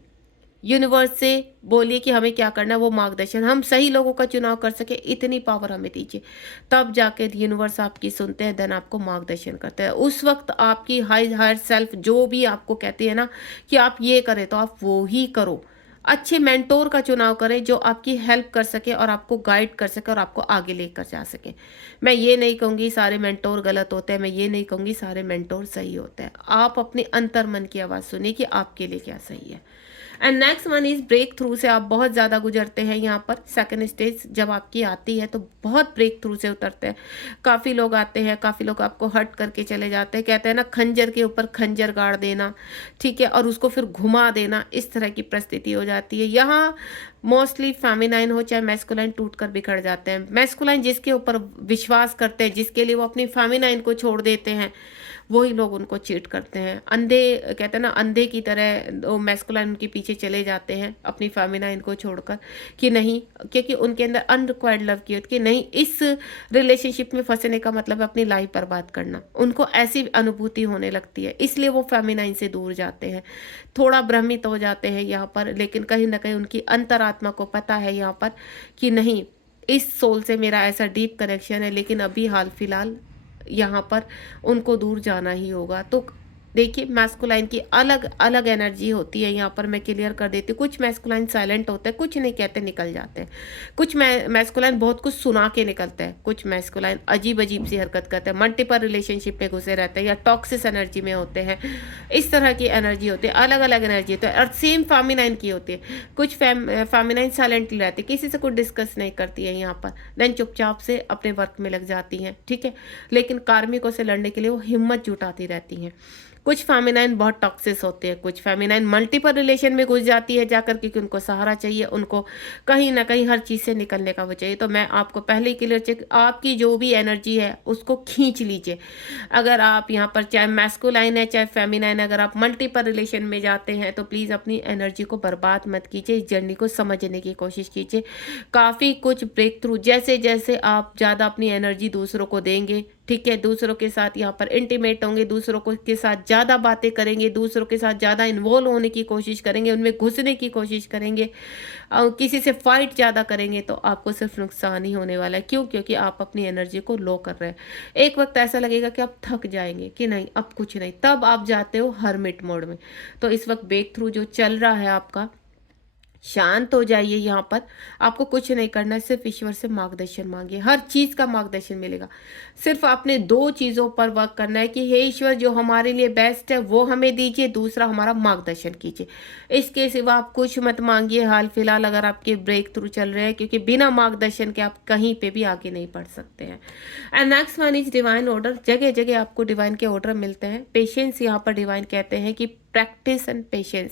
यूनिवर्स से बोलिए कि हमें क्या करना है, वो मार्गदर्शन, हम सही लोगों का चुनाव कर सके, इतनी पावर हमें दीजिए। तब जाके यूनिवर्स आपकी सुनते हैं, देन आपको मार्गदर्शन करते हैं। उस वक्त आपकी हायर सेल्फ जो भी आपको कहती है ना कि आप ये करें, तो आप वो ही करो। अच्छे मेंटोर का चुनाव करें जो आपकी हेल्प कर सके और आपको गाइड कर सके और आपको आगे लेकर जा सके। मैं ये नहीं कहूँगी सारे मेंटोर गलत होते हैं, मैं ये नहीं कहूँगी सारे मेंटोर सही होते हैं। आप अपने अंतर मन की आवाज़ सुनिए कि आपके लिए क्या सही है। And next one is breakthrough से आप बहुत ज़्यादा गुजरते हैं। यहाँ पर सेकंड स्टेज जब आपकी आती है तो बहुत ब्रेक थ्रू से उतरते हैं। काफ़ी लोग आते हैं, काफ़ी लोग आपको हट करके चले जाते हैं। कहते हैं ना, खंजर के ऊपर खंजर गाड़ देना, ठीक है, और उसको फिर घुमा देना, इस तरह की परिस्थिति हो जाती है। यहाँ मोस्टली फेमिनाइन हो चाहे मैस्कुलाइन टूट कर बिखर जाते हैं। मैस्कुलाइन जिसके ऊपर विश्वास करते हैं, जिसके लिए वो अपनी फेमिनाइन को छोड़ देते हैं, वही लोग उनको चीट करते हैं। अंधे, कहते हैं ना, अंधे की तरह वो मैस्कुलाइन उनके पीछे चले जाते हैं अपनी फेमिनाइन को छोड़कर कि नहीं, क्योंकि उनके अंदर अनरिक्वायर्ड लव की होती कि नहीं, इस रिलेशनशिप में फंसने का मतलब अपनी लाइफ बर्बाद करना। उनको ऐसी अनुभूति होने लगती है, इसलिए वो फेमिनाइन से दूर जाते हैं, थोड़ा भ्रमित हो जाते हैं यहाँ पर। लेकिन कहीं ना कहीं उनकी अंतरात्मा को पता है यहाँ पर कि नहीं, इस सोल से मेरा ऐसा डीप कनेक्शन है, लेकिन अभी हाल फिलहाल यहाँ पर उनको दूर जाना ही होगा। तो देखिए, मैस्कुलाइन की अलग अलग एनर्जी होती है, यहाँ पर मैं क्लियर कर देती हूँ। कुछ मैस्कुलाइन साइलेंट होते हैं, कुछ नहीं कहते निकल जाते हैं। कुछ मैस्कुलाइन बहुत कुछ सुना के निकलते हैं। कुछ मैस्कुलाइन अजीब अजीब सी हरकत करते हैं, मल्टीपल रिलेशनशिप में घुसे रहते हैं या टॉक्सिस एनर्जी में होते हैं। इस तरह की एनर्जी होती है, अलग अलग एनर्जी होती है। और सेम फेमिनाइन की होती है। कुछ फेमिनाइन साइलेंटली रहती है, किसी से कुछ डिस्कस नहीं करती है यहाँ पर, देन चुपचाप से अपने वर्क में लग जाती हैं, ठीक है। लेकिन कार्मिकों से लड़ने के लिए वो हिम्मत जुटाती रहती हैं। कुछ फेमिनाइन बहुत टॉक्सिस होते हैं। कुछ फेमिनाइन मल्टीपल रिलेशन में घुस जाती है जाकर, क्योंकि उनको सहारा चाहिए, उनको कहीं ना कहीं हर चीज़ से निकलने का वो चाहिए। तो मैं आपको पहले ही क्लियर चेक, आपकी जो भी एनर्जी है उसको खींच लीजिए। अगर आप यहाँ पर चाहे मैस्कुलाइन है चाहे फेमिनाइन, अगर आप मल्टीपल रिलेशन में जाते हैं तो प्लीज़ अपनी एनर्जी को बर्बाद मत कीजिए। इस जर्नी को समझने की कोशिश कीजिए। काफ़ी कुछ ब्रेक थ्रू, जैसे जैसे आप ज़्यादा अपनी एनर्जी दूसरों को देंगे, ठीक है, दूसरों के साथ यहाँ पर इंटीमेट होंगे, दूसरों को के साथ ज़्यादा बातें करेंगे, दूसरों के साथ ज़्यादा इन्वॉल्व होने की कोशिश करेंगे, उनमें घुसने की कोशिश करेंगे, किसी से फाइट ज़्यादा करेंगे, तो आपको सिर्फ नुकसान ही होने वाला है। क्यों? क्योंकि आप अपनी एनर्जी को लो कर रहे हैं। एक वक्त ऐसा लगेगा कि आप थक जाएंगे कि नहीं अब कुछ नहीं, तब आप जाते हो हरमिट मोड में। तो इस वक्त ब्रेक थ्रू जो चल रहा है आपका, शांत हो जाइए। यहाँ पर आपको कुछ नहीं करना है, सिर्फ ईश्वर से मार्गदर्शन मांगिए, हर चीज़ का मार्गदर्शन मिलेगा। सिर्फ आपने दो चीज़ों पर वर्क करना है कि हे ईश्वर, जो हमारे लिए बेस्ट है वो हमें दीजिए, दूसरा हमारा मार्गदर्शन कीजिए। इसके सिवा आप कुछ मत मांगिए हाल फिलहाल, अगर आपके ब्रेक थ्रू चल रहे हैं, क्योंकि बिना मार्गदर्शन के आप कहीं पे भी आगे नहीं बढ़ सकते हैं। And next one is divine order. जगह जगह आपको डिवाइन के ऑर्डर मिलते हैं। पेशेंस यहाँ पर डिवाइन कहते हैं कि प्रैक्टिस एंड पेशेंस।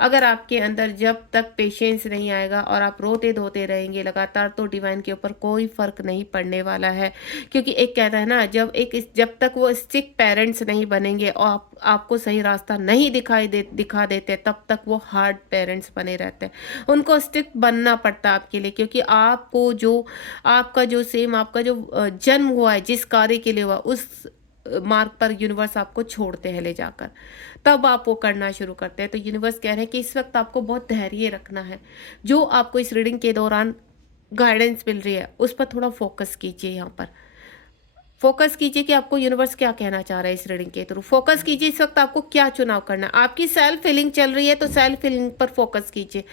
अगर आपके अंदर जब तक पेशेंस नहीं आएगा और आप रोते धोते रहेंगे लगातार, तो डिवाइन के ऊपर कोई फर्क नहीं पड़ने वाला है। क्योंकि एक कहता है ना, जब तक वो स्ट्रिक्ट पेरेंट्स नहीं बनेंगे और आपको सही रास्ता नहीं दिखा देते, तब तक वो हार्ड पेरेंट्स बने रहते हैं। उनको स्ट्रिक्ट बनना पड़ता है आपके लिए, क्योंकि आपका जो जन्म हुआ है, जिस कार्य के लिए हुआ, उस मार्ग पर यूनिवर्स आपको छोड़ते हैं ले जाकर, तब आप वो करना शुरू करते हैं। तो यूनिवर्स कह रहे हैं कि इस वक्त आपको बहुत धैर्य रखना है। जो आपको इस रीडिंग के दौरान गाइडेंस मिल रही है उस पर थोड़ा फोकस कीजिए। यहाँ पर फोकस कीजिए कि आपको यूनिवर्स क्या कहना चाह रहा है इस रीडिंग के थ्रू। फोकस कीजिए इस वक्त आपको क्या चुनाव करना है। आपकी सेल्फ फीलिंग चल रही है तो सेल्फ फीलिंग पर फोकस कीजिए।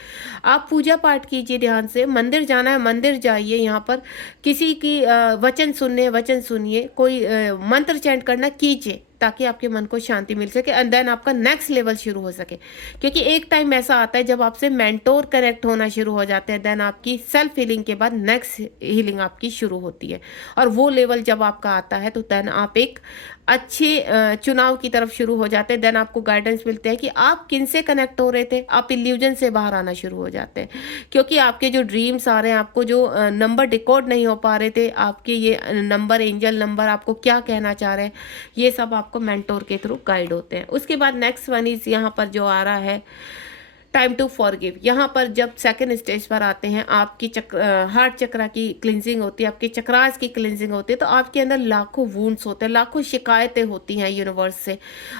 आप पूजा पाठ कीजिए ध्यान से। मंदिर जाना है मंदिर जाइए। यहाँ पर किसी की वचन सुनिए, कोई मंत्र चैंट करना कीजिए, ताकि आपके मन को शांति मिल सके एंड देन आपका नेक्स्ट लेवल शुरू हो सके। क्योंकि एक टाइम ऐसा आता है जब आपसे मेंटोर कनेक्ट होना शुरू हो जाते हैं, देन आपकी सेल्फ हीलिंग के बाद नेक्स्ट हीलिंग आपकी शुरू होती है। और वो लेवल जब आपका आता है तो देन आप एक अच्छे चुनाव की तरफ शुरू हो जाते हैं। देन आपको गाइडेंस मिलते हैं कि आप किन से कनेक्ट हो रहे थे, आप इल्यूजन से बाहर आना शुरू हो जाते हैं। क्योंकि आपके जो ड्रीम्स आ रहे हैं, आपको जो नंबर डिकोड नहीं हो पा रहे थे, आपके ये नंबर, एंजल नंबर आपको क्या कहना चाह रहे हैं, ये सब आपको मेंटोर के थ्रू गाइड होते हैं। उसके बाद नेक्स्ट वन इज यहाँ पर जो आ रहा है टाइम टू फॉरगिव। यहाँ पर जब सेकंड स्टेज पर आते हैं, आपकी हार्ट चक्रा की क्लिनजिंग होती है, आपके चक्रास की क्लिनजिंग होती है, तो आपके अंदर लाखों वुंड्स होते हैं, लाखों शिकायतें होती हैं यूनिवर्स से।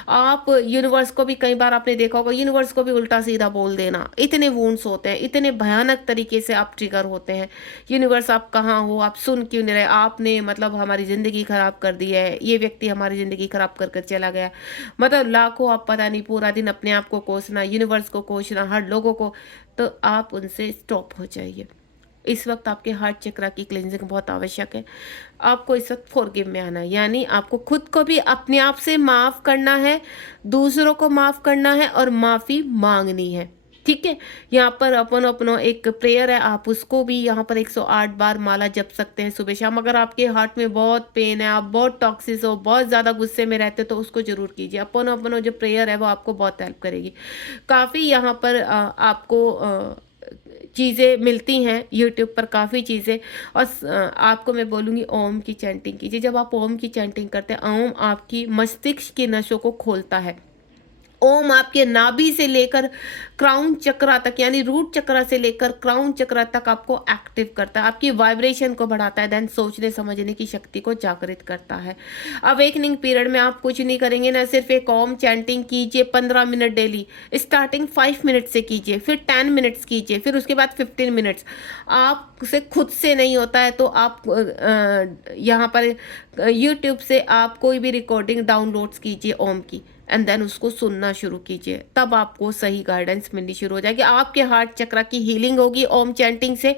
आप यूनिवर्स को भी कई बार आपने देखा होगा, यूनिवर्स को भी उल्टा सीधा बोल देना, इतने वुंड्स होते हैं, इतने भयानक तरीके से आप ट्रिगर होते हैं। यूनिवर्स आप कहाँ हो, आप सुन क्यों नहीं रहे, आपने मतलब हमारी ज़िंदगी ख़राब कर दी है, ये व्यक्ति हमारी ज़िंदगी ख़राब कर कर चला गया। मतलब लाखों, आप पता नहीं पूरा दिन अपने आप को कोसना, यूनिवर्स को कोसना, हर लोगों को। तो आप उनसे स्टॉप हो जाइए। इस वक्त आपके हार्ट चक्रा की क्लींजिंग बहुत आवश्यक है। आपको इस वक्त फॉरगिव में आना है, यानी आपको खुद को भी अपने आप से माफ़ करना है, दूसरों को माफ़ करना है और माफ़ी मांगनी है। ठीक है, यहाँ पर अपनो एक प्रेयर है, आप उसको भी यहाँ पर 108 बार माला जप सकते हैं सुबह शाम। अगर आपके हार्ट में बहुत पेन है, आप बहुत टॉक्सिस हो, बहुत ज़्यादा गुस्से में रहते हो, तो उसको ज़रूर कीजिए। अपनो जो प्रेयर है वो आपको बहुत हेल्प करेगी। काफ़ी यहाँ पर आपको चीज़ें मिलती हैं यूट्यूब पर, काफ़ी चीज़ें। और आपको मैं बोलूँगी ओम की चैंटिंग कीजिए। जब आप ओम की चैंटिंग करते हैं, ओम आपकी मस्तिष्क की नसों को खोलता है, ओम आपके नाभि से लेकर क्राउन चक्रा तक, यानी रूट चक्रा से लेकर क्राउन चक्रा तक आपको एक्टिव करता है, आपकी वाइब्रेशन को बढ़ाता है, देन सोचने समझने की शक्ति को जागृत करता है। अवेकनिंग पीरियड में आप कुछ नहीं करेंगे ना, सिर्फ एक ओम चैंटिंग कीजिए 15 मिनट डेली। स्टार्टिंग 5 मिनट से कीजिए, फिर 10 मिनट्स कीजिए, फिर उसके बाद 15 मिनट्स। आपसे खुद से नहीं होता है तो आप यहाँ पर यूट्यूब से आप कोई भी रिकॉर्डिंग डाउनलोड्स कीजिए ओम की, एंड देन उसको सुनना शुरू कीजिए, तब आपको सही गाइडेंस मिलनी शुरू हो जाएगी। आपके हार्ट चक्रा की हीलिंग होगी ओम चैंटिंग से,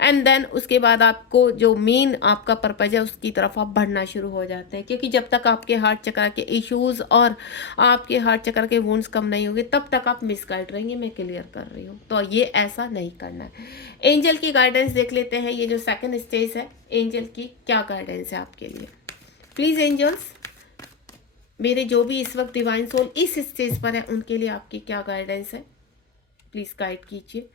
एंड देन उसके बाद आपको जो मेन आपका पर्पज है उसकी तरफ आप बढ़ना शुरू हो जाते हैं। क्योंकि जब तक आपके हार्ट चक्रा के इश्यूज और आपके हार्ट चक्रा के वुंड्स कम नहीं होंगे तब तक आप मिसगाइड रहेंगे। मैं क्लियर कर रही हूँ, तो ये ऐसा नहीं करना है। एंजल की गाइडेंस देख लेते हैं। ये जो सेकेंड स्टेज है, एंजल की क्या गाइडेंस है आपके लिए। प्लीज एंजल्स, मेरे जो भी इस वक्त डिवाइन सोल इस स्टेज पर है उनके लिए आपकी क्या गाइडेंस है, प्लीज गाइड कीजिए।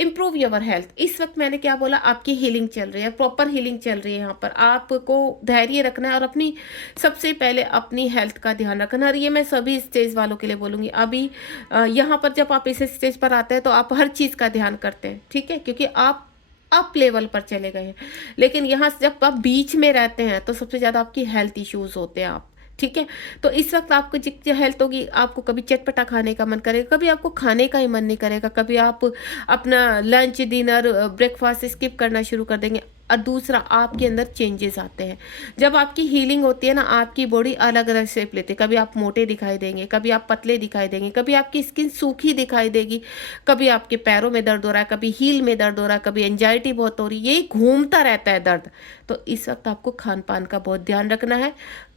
Improve your health. इस वक्त मैंने क्या बोला, आपकी हीलिंग चल रही है, प्रॉपर हीलिंग चल रही है। यहाँ पर आपको धैर्य रखना है और अपनी सबसे पहले अपनी हेल्थ का ध्यान रखना। और ये मैं सभी स्टेज वालों के लिए बोलूँगी। अभी यहाँ पर जब आप इस स्टेज पर आते हैं तो आप हर चीज़ का ध्यान करते हैं, ठीक है, क्योंकि आप अप लेवल पर चले गए हैं। लेकिन यहाँ जब आप बीच में रहते हैं तो सबसे ज़्यादा आपकी हेल्थ इश्यूज होते हैं आप, ठीक है। तो इस वक्त आपको जो हेल्थ होगी, आपको कभी चटपटा खाने का मन करेगा, कभी आपको खाने का ही मन नहीं करेगा, कभी आप अपना लंच डिनर ब्रेकफास्ट स्किप करना शुरू कर देंगे। और दूसरा, आपके अंदर चेंजेस आते हैं। जब आपकी हीलिंग होती है ना, आपकी बॉडी अलग अलग शेप लेती है। कभी आप मोटे दिखाई देंगे, कभी आप पतले दिखाई देंगे, कभी आपकी स्किन सूखी दिखाई देगी, कभी आपके पैरों में दर्द हो रहा है, कभी हील में दर्द हो रहा है, कभी एंजाइटी बहुत हो रही है, ये घूमता रहता है दर्द। तो इस वक्त आपको खान पान का बहुत ध्यान रखना है,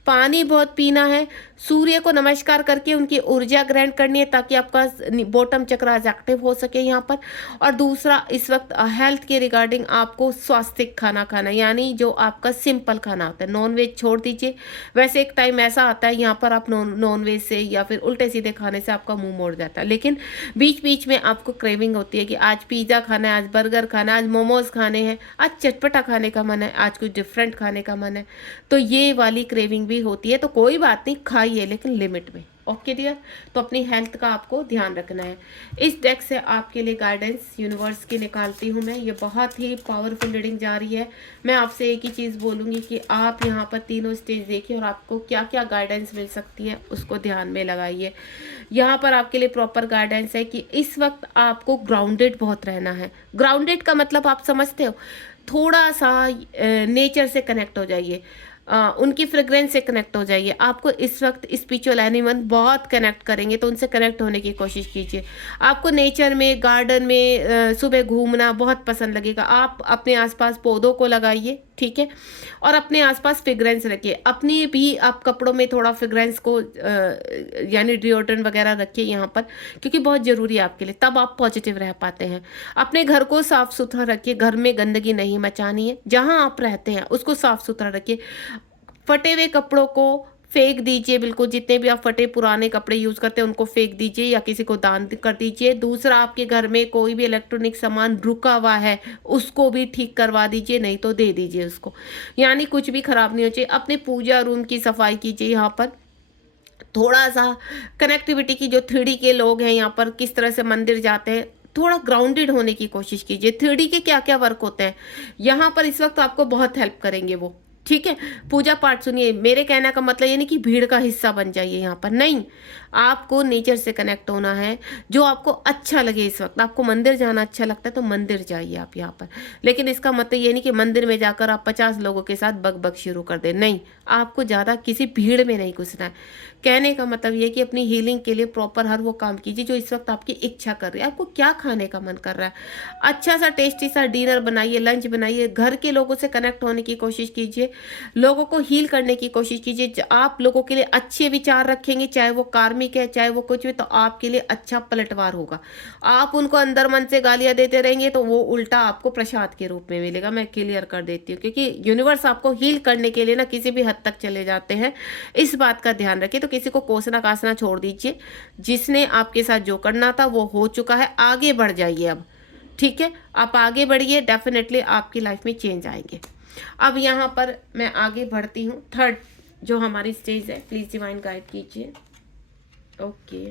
पानी बहुत पीना है, सूर्य को नमस्कार करके उनकी ऊर्जा ग्रहण करनी है ताकि आपका बॉटम चक्र एक्टिव हो सके यहाँ पर। और दूसरा, इस वक्त हेल्थ के रिगार्डिंग आपको स्वास्थ्यिक खाना खाना, यानी जो आपका सिंपल खाना होता है, नॉन वेज छोड़ दीजिए। वैसे एक टाइम ऐसा आता है यहाँ पर आप नॉन वेज से या फिर उल्टे सीधे खाने से आपका मुंह मोड़ जाता है, लेकिन बीच बीच में आपको क्रेविंग होती है कि आज पिज़्ज़ा खाना है, आज बर्गर खाना है, आज मोमोज खाने हैं, आज चटपटा खाने का मन है, आज कुछ डिफरेंट खाने का मन है। तो ये वाली क्रेविंग भी होती है, तो कोई बात नहीं, खाइए लेकिन लिमिट में। ओके डियर, तो अपनी हेल्थ का आपको ध्यान रखना है। इस डेक से आपके लिए गाइडेंस यूनिवर्स की निकालती हूँ मैं। ये बहुत ही पावरफुल रीडिंग जा रही है। मैं आपसे एक ही चीज़ बोलूँगी कि आप यहाँ पर तीनों स्टेज देखिए और आपको क्या क्या गाइडेंस मिल सकती है उसको ध्यान में लगाइए। यहाँ पर आपके लिए प्रॉपर गाइडेंस है कि इस वक्त आपको ग्राउंडेड बहुत रहना है। ग्राउंडेड का मतलब आप समझते हो, थोड़ा सा नेचर से कनेक्ट हो जाइए, उनकी फ्रेग्रेंस से कनेक्ट हो जाइए। आपको इस वक्त स्पिरिचुअल एनिमल बहुत कनेक्ट करेंगे, तो उनसे कनेक्ट होने की कोशिश कीजिए। आपको नेचर में, गार्डन में सुबह घूमना बहुत पसंद लगेगा। आप अपने आसपास पौधों को लगाइए, ठीक है, और अपने आसपास फ्रेग्रेंस रखिए। अपनी भी आप कपड़ों में थोड़ा फ्रेग्रेंस को यानी डिओड्रेंट वगैरह रखिए यहाँ पर, क्योंकि बहुत ज़रूरी है आपके लिए, तब आप पॉजिटिव रह पाते हैं। अपने घर को साफ सुथरा रखिए, घर में गंदगी नहीं मचानी है, जहाँ आप रहते हैं उसको साफ सुथरा रखिए। फटे हुए कपड़ों को फेंक दीजिए, बिल्कुल जितने भी आप फटे पुराने कपड़े यूज़ करते हैं उनको फेंक दीजिए या किसी को दान कर दीजिए। दूसरा, आपके घर में कोई भी इलेक्ट्रॉनिक सामान रुका हुआ है उसको भी ठीक करवा दीजिए, नहीं तो दे दीजिए उसको, यानी कुछ भी खराब नहीं हो चाहिए। अपने पूजा रूम की सफाई कीजिए। यहाँ पर थोड़ा सा कनेक्टिविटी की, जो 3D के लोग हैं यहाँ पर किस तरह से मंदिर जाते हैं, थोड़ा ग्राउंडेड होने की कोशिश कीजिए। 3D के क्या क्या वर्क होते हैं यहाँ पर इस वक्त आपको बहुत हेल्प करेंगे वो, ठीक है। पूजा पाठ सुनिए। मेरे कहने का मतलब ये नहीं कि भीड़ का हिस्सा बन जाइए यहाँ पर, नहीं, आपको नेचर से कनेक्ट होना है, जो आपको अच्छा लगे। इस वक्त आपको मंदिर जाना अच्छा लगता है तो मंदिर जाइए आप यहाँ पर, लेकिन इसका मतलब ये नहीं कि मंदिर में जाकर आप 50 लोगों के साथ बक शुरू कर दें, नहीं, आपको ज़्यादा किसी भीड़ में नहीं घुसना है। कहने का मतलब ये कि अपनी हीलिंग के लिए प्रॉपर हर वो काम कीजिए जो इस वक्त आपकी इच्छा कर रही है। आपको क्या खाने का मन कर रहा है, अच्छा सा टेस्टी सा डिनर बनाइए, लंच बनाइए, घर के लोगों से कनेक्ट होने की कोशिश कीजिए, लोगों को हील करने की कोशिश कीजिए। आप लोगों के लिए अच्छे विचार रखेंगे, चाहे वो कार्मिक है चाहे वो कुछ भी, तो आपके लिए अच्छा पलटवार होगा। आप उनको अंदर मन से गालियां देते रहेंगे तो वो उल्टा आपको प्रसाद के रूप में मिलेगा। मैं क्लियर कर देती हूँ, क्योंकि यूनिवर्स आपको हील करने के लिए ना किसी भी हद तक चले जाते हैं, इस बात का ध्यान रखिए। तो किसी को कोसना कासना छोड़ दीजिए। जिसने आपके साथ जो करना था वो हो चुका है, आगे बढ़ जाइए अब, ठीक है। आप आगे बढ़िए, डेफिनेटली आपकी लाइफ में चेंज आएंगे। अब यहाँ पर मैं आगे बढ़ती हूँ। थर्ड जो हमारी स्टेज है, प्लीज डिवाइन गाइड कीजिए। ओके,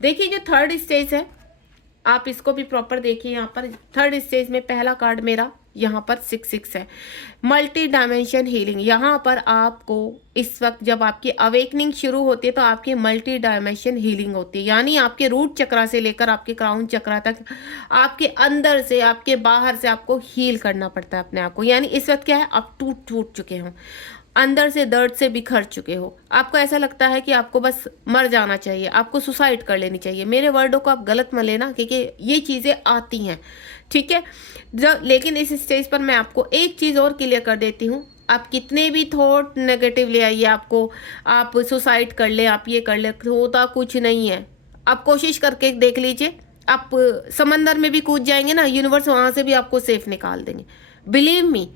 देखिए जो थर्ड स्टेज है, आप इसको भी प्रॉपर देखिए। यहाँ पर थर्ड स्टेज में पहला कार्ड मेरा यहाँ पर 6 है, मल्टी डायमेंशन हीलिंग। यहाँ पर आपको इस वक्त जब आपकी अवेकनिंग शुरू होती है तो आपकी मल्टी डायमेंशन हीलिंग होती है, यानी आपके रूट चक्रा से लेकर आपके क्राउन चक्रा तक, आपके अंदर से आपके बाहर से आपको हील करना पड़ता है अपने आप को। यानी इस वक्त क्या है, आप टूट चुके हो, अंदर से दर्द से बिखर चुके हो, आपको ऐसा लगता है कि आपको बस मर जाना चाहिए, आपको सुसाइड कर लेनी चाहिए। मेरे वर्डों को आप गलत मत लेना, क्योंकि ये चीज़ें आती हैं, ठीक है। लेकिन इस स्टेज पर मैं आपको एक चीज़ और क्लियर कर देती हूँ, आप कितने भी थॉट नेगेटिव ले आइए आपको, आप सुसाइड कर ले, आप ये कर ले, होता कुछ नहीं है। आप कोशिश करके देख लीजिए, आप समंदर में भी कूद जाएंगे ना, यूनिवर्स वहाँ से भी आपको सेफ निकाल देंगे, बिलीव मी।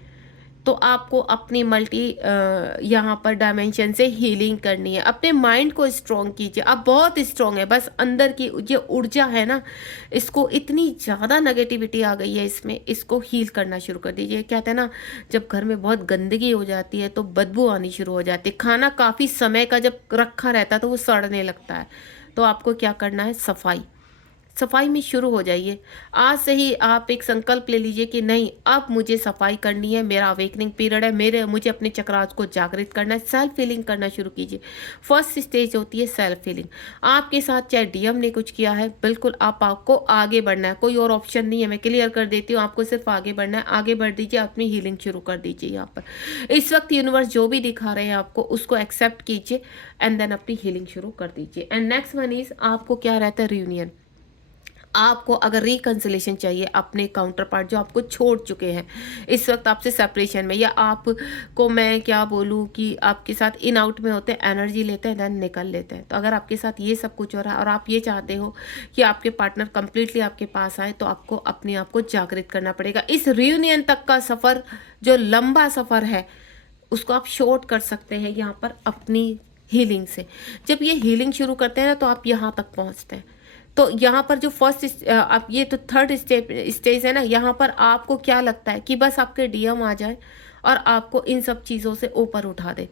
तो आपको अपनी मल्टी यहाँ पर डायमेंशन से हीलिंग करनी है। अपने माइंड को स्ट्रॉन्ग कीजिए, आप बहुत स्ट्रॉन्ग है, बस अंदर की जो ऊर्जा है ना, इसको इतनी ज़्यादा नेगेटिविटी आ गई है इसमें, इसको हील करना शुरू कर दीजिए। कहते हैं ना, जब घर में बहुत गंदगी हो जाती है तो बदबू आनी शुरू हो जाती है, खाना काफ़ी समय का जब रखा रहता है तो वो सड़ने लगता है। तो आपको क्या करना है, सफाई में शुरू हो जाइए। आज से ही आप एक संकल्प ले लीजिए कि नहीं, अब मुझे सफाई करनी है, मेरा अवेकनिंग पीरियड है, मुझे अपने चक्रास को जागृत करना है। सेल्फ फीलिंग करना शुरू कीजिए। फर्स्ट स्टेज होती है सेल्फ फीलिंग। आपके साथ चाहे डीएम ने कुछ किया है, बिल्कुल आपको आगे बढ़ना है, कोई और ऑप्शन नहीं है। मैं क्लियर कर देती हूँ, आपको सिर्फ आगे बढ़ना है। आगे बढ़ दीजिए, अपनी हीलिंग शुरू कर दीजिए। यहाँ पर इस वक्त यूनिवर्स जो भी दिखा रहे हैं आपको, उसको एक्सेप्ट कीजिए एंड देन अपनी हीलिंग शुरू कर दीजिए। एंड नेक्स्ट वन इज, आपको क्या रहता है, रियूनियन। आपको अगर रिकंसिलेशन चाहिए अपने काउंटर पार्ट जो आपको छोड़ चुके हैं, इस वक्त आपसे सेपरेशन में, या आपको मैं क्या बोलूँ कि आपके साथ इन आउट में होते हैं, एनर्जी लेते हैं देन निकल लेते हैं। तो अगर आपके साथ ये सब कुछ हो रहा है और आप ये चाहते हो कि आपके पार्टनर कंप्लीटली आपके पास आए, तो आपको अपने आप को जागृत करना पड़ेगा। इस रियूनियन तक का सफ़र, जो लंबा सफ़र है, उसको आप शॉर्ट कर सकते हैं यहाँ पर अपनी हीलिंग से। जब ये हीलिंग शुरू करते हैं ना, तो आप यहाँ तक पहुँचते हैं। तो यहाँ पर जो फर्स्ट आप ये तो थर्ड स्टेज है ना, यहाँ पर आपको क्या लगता है कि बस आपके डीएम आ जाए और आपको इन सब चीज़ों से ऊपर उठा दे।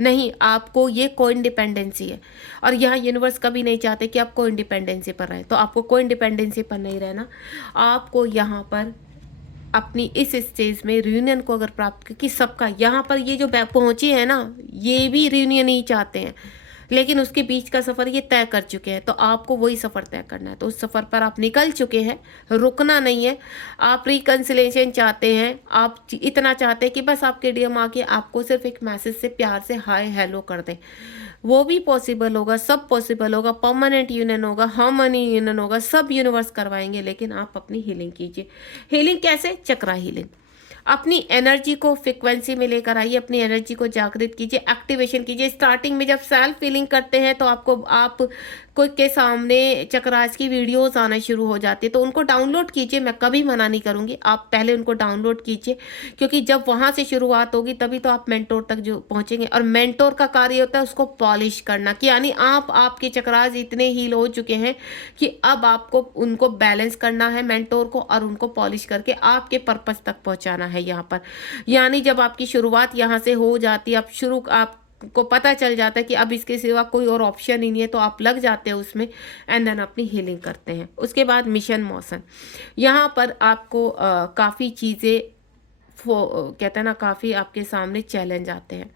नहीं, आपको ये को इंडिपेंडेंसी है, और यहाँ यूनिवर्स कभी नहीं चाहते कि आप को इंडिपेंडेंसी पर रहें। तो आपको को इंडिपेंडेंसी पर नहीं रहना, आपको यहाँ पर अपनी इस स्टेज में रियूनियन को अगर प्राप्त, कि सबका यहाँ पर ये जो पहुँचे हैं ना, ये भी रियूनियन ही चाहते हैं, लेकिन उसके बीच का सफ़र ये तय कर चुके हैं। तो आपको वही सफ़र तय करना है। तो उस सफ़र पर आप निकल चुके हैं, रुकना नहीं है। आप रिकन्सिलेशन चाहते हैं, आप इतना चाहते हैं कि बस आपके डीएम आके आपको सिर्फ एक मैसेज से प्यार से हाय हेलो कर दें, वो भी पॉसिबल होगा, सब पॉसिबल होगा। परमानेंट यूनियन होगा, हार्मनी यूनियन होगा, सब यूनिवर्स करवाएंगे। लेकिन आप अपनी हीलिंग कीजिए। हीलिंग कैसे, चक्रा हीलिंग। अपनी एनर्जी को फ्रिक्वेंसी में लेकर आइए, अपनी एनर्जी को जागृत कीजिए, एक्टिवेशन कीजिए। स्टार्टिंग में जब सेल्फ फीलिंग करते हैं तो आप के सामने चक्रास की वीडियोस आना शुरू हो जाती है, तो उनको डाउनलोड कीजिए। मैं कभी मना नहीं करूँगी, आप पहले उनको डाउनलोड कीजिए, क्योंकि जब वहाँ से शुरुआत होगी तभी तो आप मेंटोर तक जो पहुँचेंगे। और मेंटोर का कार्य होता है उसको पॉलिश करना, कि यानी आपके चक्रास इतने हील हो चुके हैं कि अब आपको उनको बैलेंस करना है, मेंटोर को, और उनको पॉलिश करके आपके पर्पस तक पहुँचाना है यहाँ पर। यानी जब आपकी शुरुआत यहाँ से हो जाती है, आपको पता चल जाता है कि अब इसके सिवा कोई और ऑप्शन ही नहीं है, तो आप लग जाते हैं उसमें एंड देन अपनी हीलिंग करते हैं। उसके बाद मिशन मोशन, यहाँ पर आपको काफ़ी चीज़ें कहते हैं ना, काफ़ी आपके सामने चैलेंज आते हैं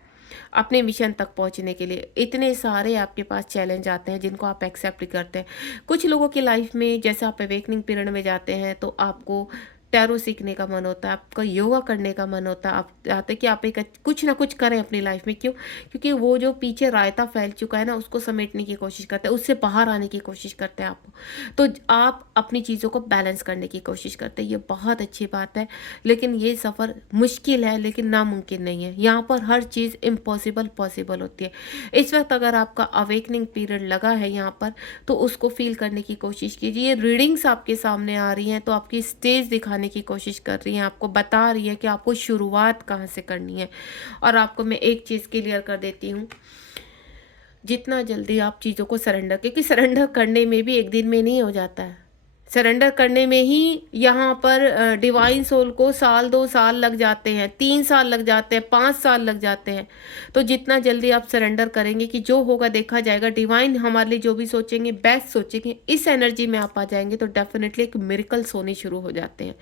अपने मिशन तक पहुंचने के लिए। इतने सारे आपके पास चैलेंज आते हैं जिनको आप एक्सेप्ट करते हैं। कुछ लोगों की लाइफ में जैसे आप अवेकनिंग पीरियड में जाते हैं तो आपको टैरो सीखने का मन होता है, आपका योगा करने का मन होता है, आप चाहते हैं कि आप एक कुछ ना कुछ करें अपनी लाइफ में। क्यों? क्योंकि वो जो पीछे रायता फैल चुका है ना, उसको समेटने की कोशिश करते हैं, उससे बाहर आने की कोशिश करते हैं आपको। तो आप अपनी चीज़ों को बैलेंस करने की कोशिश करते हैं, ये बहुत अच्छी बात है। लेकिन ये सफ़र मुश्किल है, लेकिन नामुमकिन नहीं है। यहाँ पर हर चीज़ इम्पॉसिबल पॉसिबल होती है। इस वक्त अगर आपका अवेकनिंग पीरियड लगा है यहाँ पर, तो उसको फील करने की कोशिश कीजिए। रीडिंग्स आपके सामने आ रही हैं तो आपकी स्टेज दिखाने की कोशिश कर रही है, आपको बता रही है कि आपको शुरुआत कहाँ से करनी है। और आपको मैं एक चीज़ क्लियर कर देती हूँ, जितना जल्दी आप चीज़ों को सरेंडर, क्योंकि सरेंडर करने में भी एक दिन में नहीं हो जाता है। सरेंडर करने में ही यहाँ पर डिवाइन सोल को साल 2 साल लग जाते हैं, 3 साल लग जाते हैं, 5 साल लग जाते हैं। तो जितना जल्दी आप सरेंडर करेंगे कि जो होगा देखा जाएगा, डिवाइन हमारे लिए जो भी सोचेंगे बेस्ट सोचेंगे, इस एनर्जी में आप आ जाएंगे तो डेफिनेटली एक मिरेकल्स होने शुरू हो जाते हैं।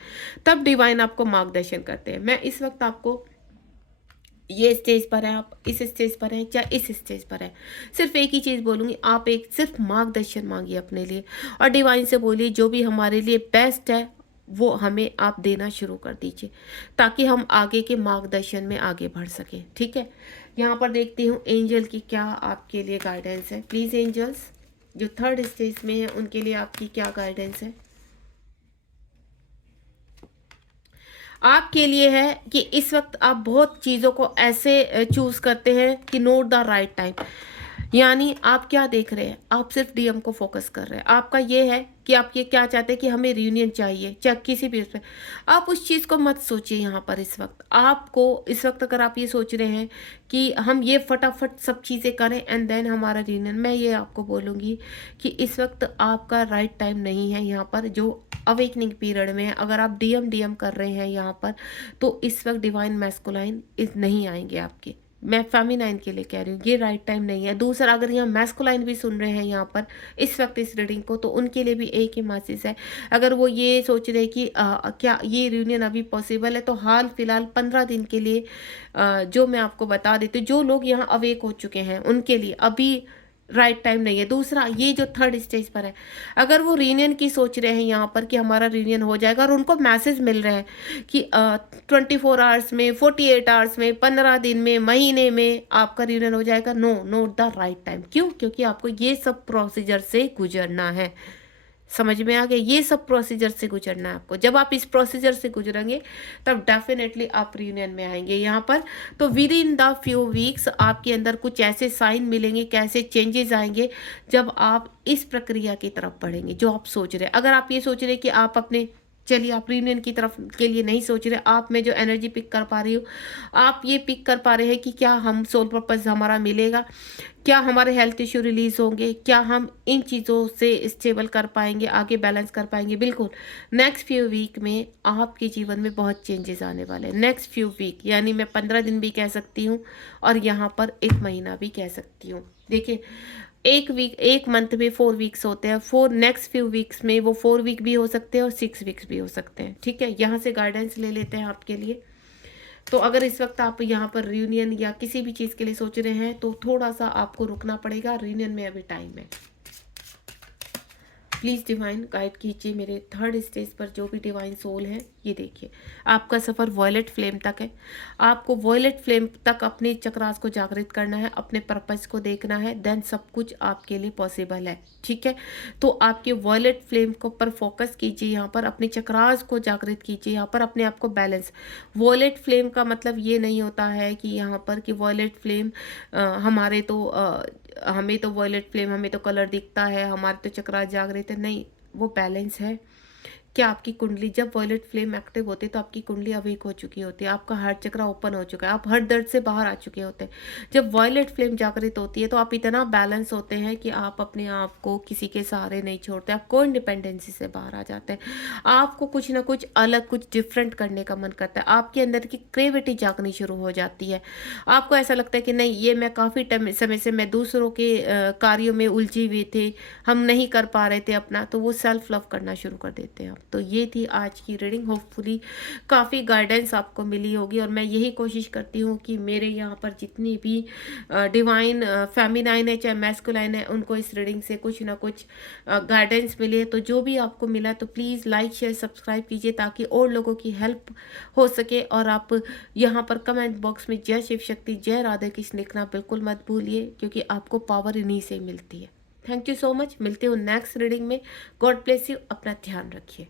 तब डिवाइन आपको मार्गदर्शन करते हैं। मैं इस वक्त आपको ये स्टेज पर है, आप इस स्टेज पर हैं, या इस स्टेज पर है, सिर्फ एक ही चीज़ बोलूँगी, आप एक सिर्फ मार्गदर्शन मांगिए अपने लिए और डिवाइन से बोलिए जो भी हमारे लिए बेस्ट है वो हमें आप देना शुरू कर दीजिए, ताकि हम आगे के मार्गदर्शन में आगे बढ़ सकें। ठीक है, यहाँ पर देखती हूँ एंजल की क्या आपके लिए गाइडेंस है। प्लीज़ एंजल्स, जो 3rd स्टेज में है उनके लिए आपकी क्या गाइडेंस है। आपके लिए है कि इस वक्त आप बहुत चीज़ों को ऐसे चूज करते हैं कि नोट द राइट टाइम, यानी आप क्या देख रहे हैं, आप सिर्फ डीएम को फोकस कर रहे हैं। आपका ये है कि आप ये क्या चाहते हैं कि हमें रियूनियन चाहिए, चाहे किसी भी उस पर। आप उस चीज़ को मत सोचिए यहाँ पर इस वक्त। आपको इस वक्त अगर आप ये सोच रहे हैं कि हम ये फटाफट सब चीज़ें करें एंड देन हमारा रियूनियन, मैं ये आपको बोलूँगी कि इस वक्त आपका राइट टाइम नहीं है यहाँ पर। जो अवेकनिंग पीरियड में अगर आप डीएम कर रहे हैं यहाँ पर, तो इस वक्त डिवाइन मैस्कुलाइन इस नहीं आएंगे आपके। मैं फेमिनाइन के लिए कह रही हूँ, ये राइट टाइम नहीं है। दूसरा, अगर यहाँ मैस्कुलाइन भी सुन रहे हैं यहाँ पर इस वक्त इस रीडिंग को, तो उनके लिए भी एक ही मैसेज है। अगर वो ये सोच रहे कि क्या ये रियूनियन अभी पॉसिबल है, तो हाल फिलहाल 15 दिन के लिए जो मैं आपको बता देती हूँ, जो लोग यहाँ अवेक हो चुके हैं उनके लिए अभी राइट टाइम नहीं है। दूसरा, ये जो 3rd स्टेज पर है, अगर वो रीयूनियन की सोच रहे हैं यहाँ पर कि हमारा रीयूनियन हो जाएगा और उनको मैसेज मिल रहे हैं कि 24 आवर्स में, 48 आवर्स में, 15 दिन में, महीने में आपका रीयूनियन हो जाएगा, no, not the right time. क्यों? क्योंकि आपको ये सब प्रोसीजर से गुजरना है। समझ में आ गया? ये सब प्रोसीजर से गुजरना है आपको। जब आप इस प्रोसीजर से गुजरेंगे तब डेफिनेटली आप रियूनियन में आएंगे यहाँ पर। तो with in the few weeks आपके अंदर कुछ ऐसे साइन मिलेंगे, कैसे चेंजेस आएंगे जब आप इस प्रक्रिया की तरफ बढ़ेंगे जो आप सोच रहे हैं। अगर आप ये सोच रहे हैं कि आप अपने, चलिए आप रियूनियन की तरफ के लिए नहीं सोच रहे, आप में जो एनर्जी पिक कर पा रही हो, आप ये पिक कर पा रहे हैं कि क्या हम सोल पर्पस हमारा मिलेगा, क्या हमारे हेल्थ इश्यू रिलीज होंगे, क्या हम इन चीज़ों से स्टेबल कर पाएंगे, आगे बैलेंस कर पाएंगे। बिल्कुल, नेक्स्ट फ्यू वीक में आपके जीवन में बहुत चेंजेस आने वाले हैं। नेक्स्ट फ्यू वीक यानी मैं 15 दिन भी कह सकती हूँ और यहाँ पर 1 महीना भी कह सकती हूँ। देखिए, एक मंथ में 4 वीक्स होते हैं, 4 नेक्स्ट फ्यू वीक्स में वो 4 वीक भी हो सकते हैं और 6 वीक्स भी हो सकते हैं। ठीक है, यहाँ से गाइडेंस ले लेते हैं आपके लिए। तो अगर इस वक्त आप यहाँ पर रियूनियन या किसी भी चीज़ के लिए सोच रहे हैं तो थोड़ा सा आपको रुकना पड़ेगा, रियूनियन में अभी टाइम है। प्लीज़ डिवाइन गाइड कीजिए मेरे 3rd स्टेज पर जो भी डिवाइन सोल है। ये देखिए, आपका सफ़र वॉयलेट फ्लेम तक है। आपको वॉयलेट फ्लेम तक अपने चक्रास को जागृत करना है, अपने पर्पस को देखना है, देन सब कुछ आपके लिए पॉसिबल है। ठीक है, तो आपके वॉयलेट फ्लेम को पर फोकस कीजिए, यहाँ पर अपने चक्रास को जागृत कीजिए, यहाँ पर अपने आप को बैलेंस। वॉयलेट फ्लेम का मतलब ये नहीं होता है कि यहाँ पर कि वॉयलेट फ्लेम हमारे तो हमें तो वॉयलेट फ्लेम, हमें तो कलर दिखता है, हमारे तो चक्रास जागृत है, नहीं, वो बैलेंस है। क्या आपकी कुंडली, जब वॉयलेट फ्लेम एक्टिव होती है तो आपकी कुंडली अवेक हो चुकी होती है, आपका हार्ट चक्र ओपन हो चुका है, आप हर दर्द से बाहर आ चुके होते हैं। जब वॉयलेट फ्लेम जागृत होती है तो आप इतना बैलेंस होते हैं कि आप अपने आप को किसी के सहारे नहीं छोड़ते, आप को इंडिपेंडेंसी से बाहर आ जाते हैं। आपको कुछ ना कुछ अलग, कुछ डिफरेंट करने का मन करता है, आपके अंदर की क्रिएटिविटी जागनी शुरू हो जाती है। आपको ऐसा लगता है कि नहीं, ये मैं काफ़ी समय से मैं दूसरों के कार्यों में उलझी हुई थे, हम नहीं कर पा रहे थे अपना, तो वो सेल्फ लव करना शुरू कर देते हैं। तो ये थी आज की रीडिंग। होपफुली काफ़ी गाइडेंस आपको मिली होगी और मैं यही कोशिश करती हूँ कि मेरे यहाँ पर जितनी भी डिवाइन फेमिनाइन है चाहे मैस्कुलाइन है, उनको इस रीडिंग से कुछ ना कुछ गाइडेंस मिले। तो जो भी आपको मिला तो प्लीज़ लाइक शेयर सब्सक्राइब कीजिए ताकि और लोगों की हेल्प हो सके। और आप यहाँ पर कमेंट बॉक्स में जय शिव शक्ति, जय राधे कृष्ण लिखना बिल्कुल मत भूलिए, क्योंकि आपको पावर इन्हीं से मिलती है। Thank you so much. मिलते हो नेक्स्ट रीडिंग में। God bless you. अपना ध्यान रखिए।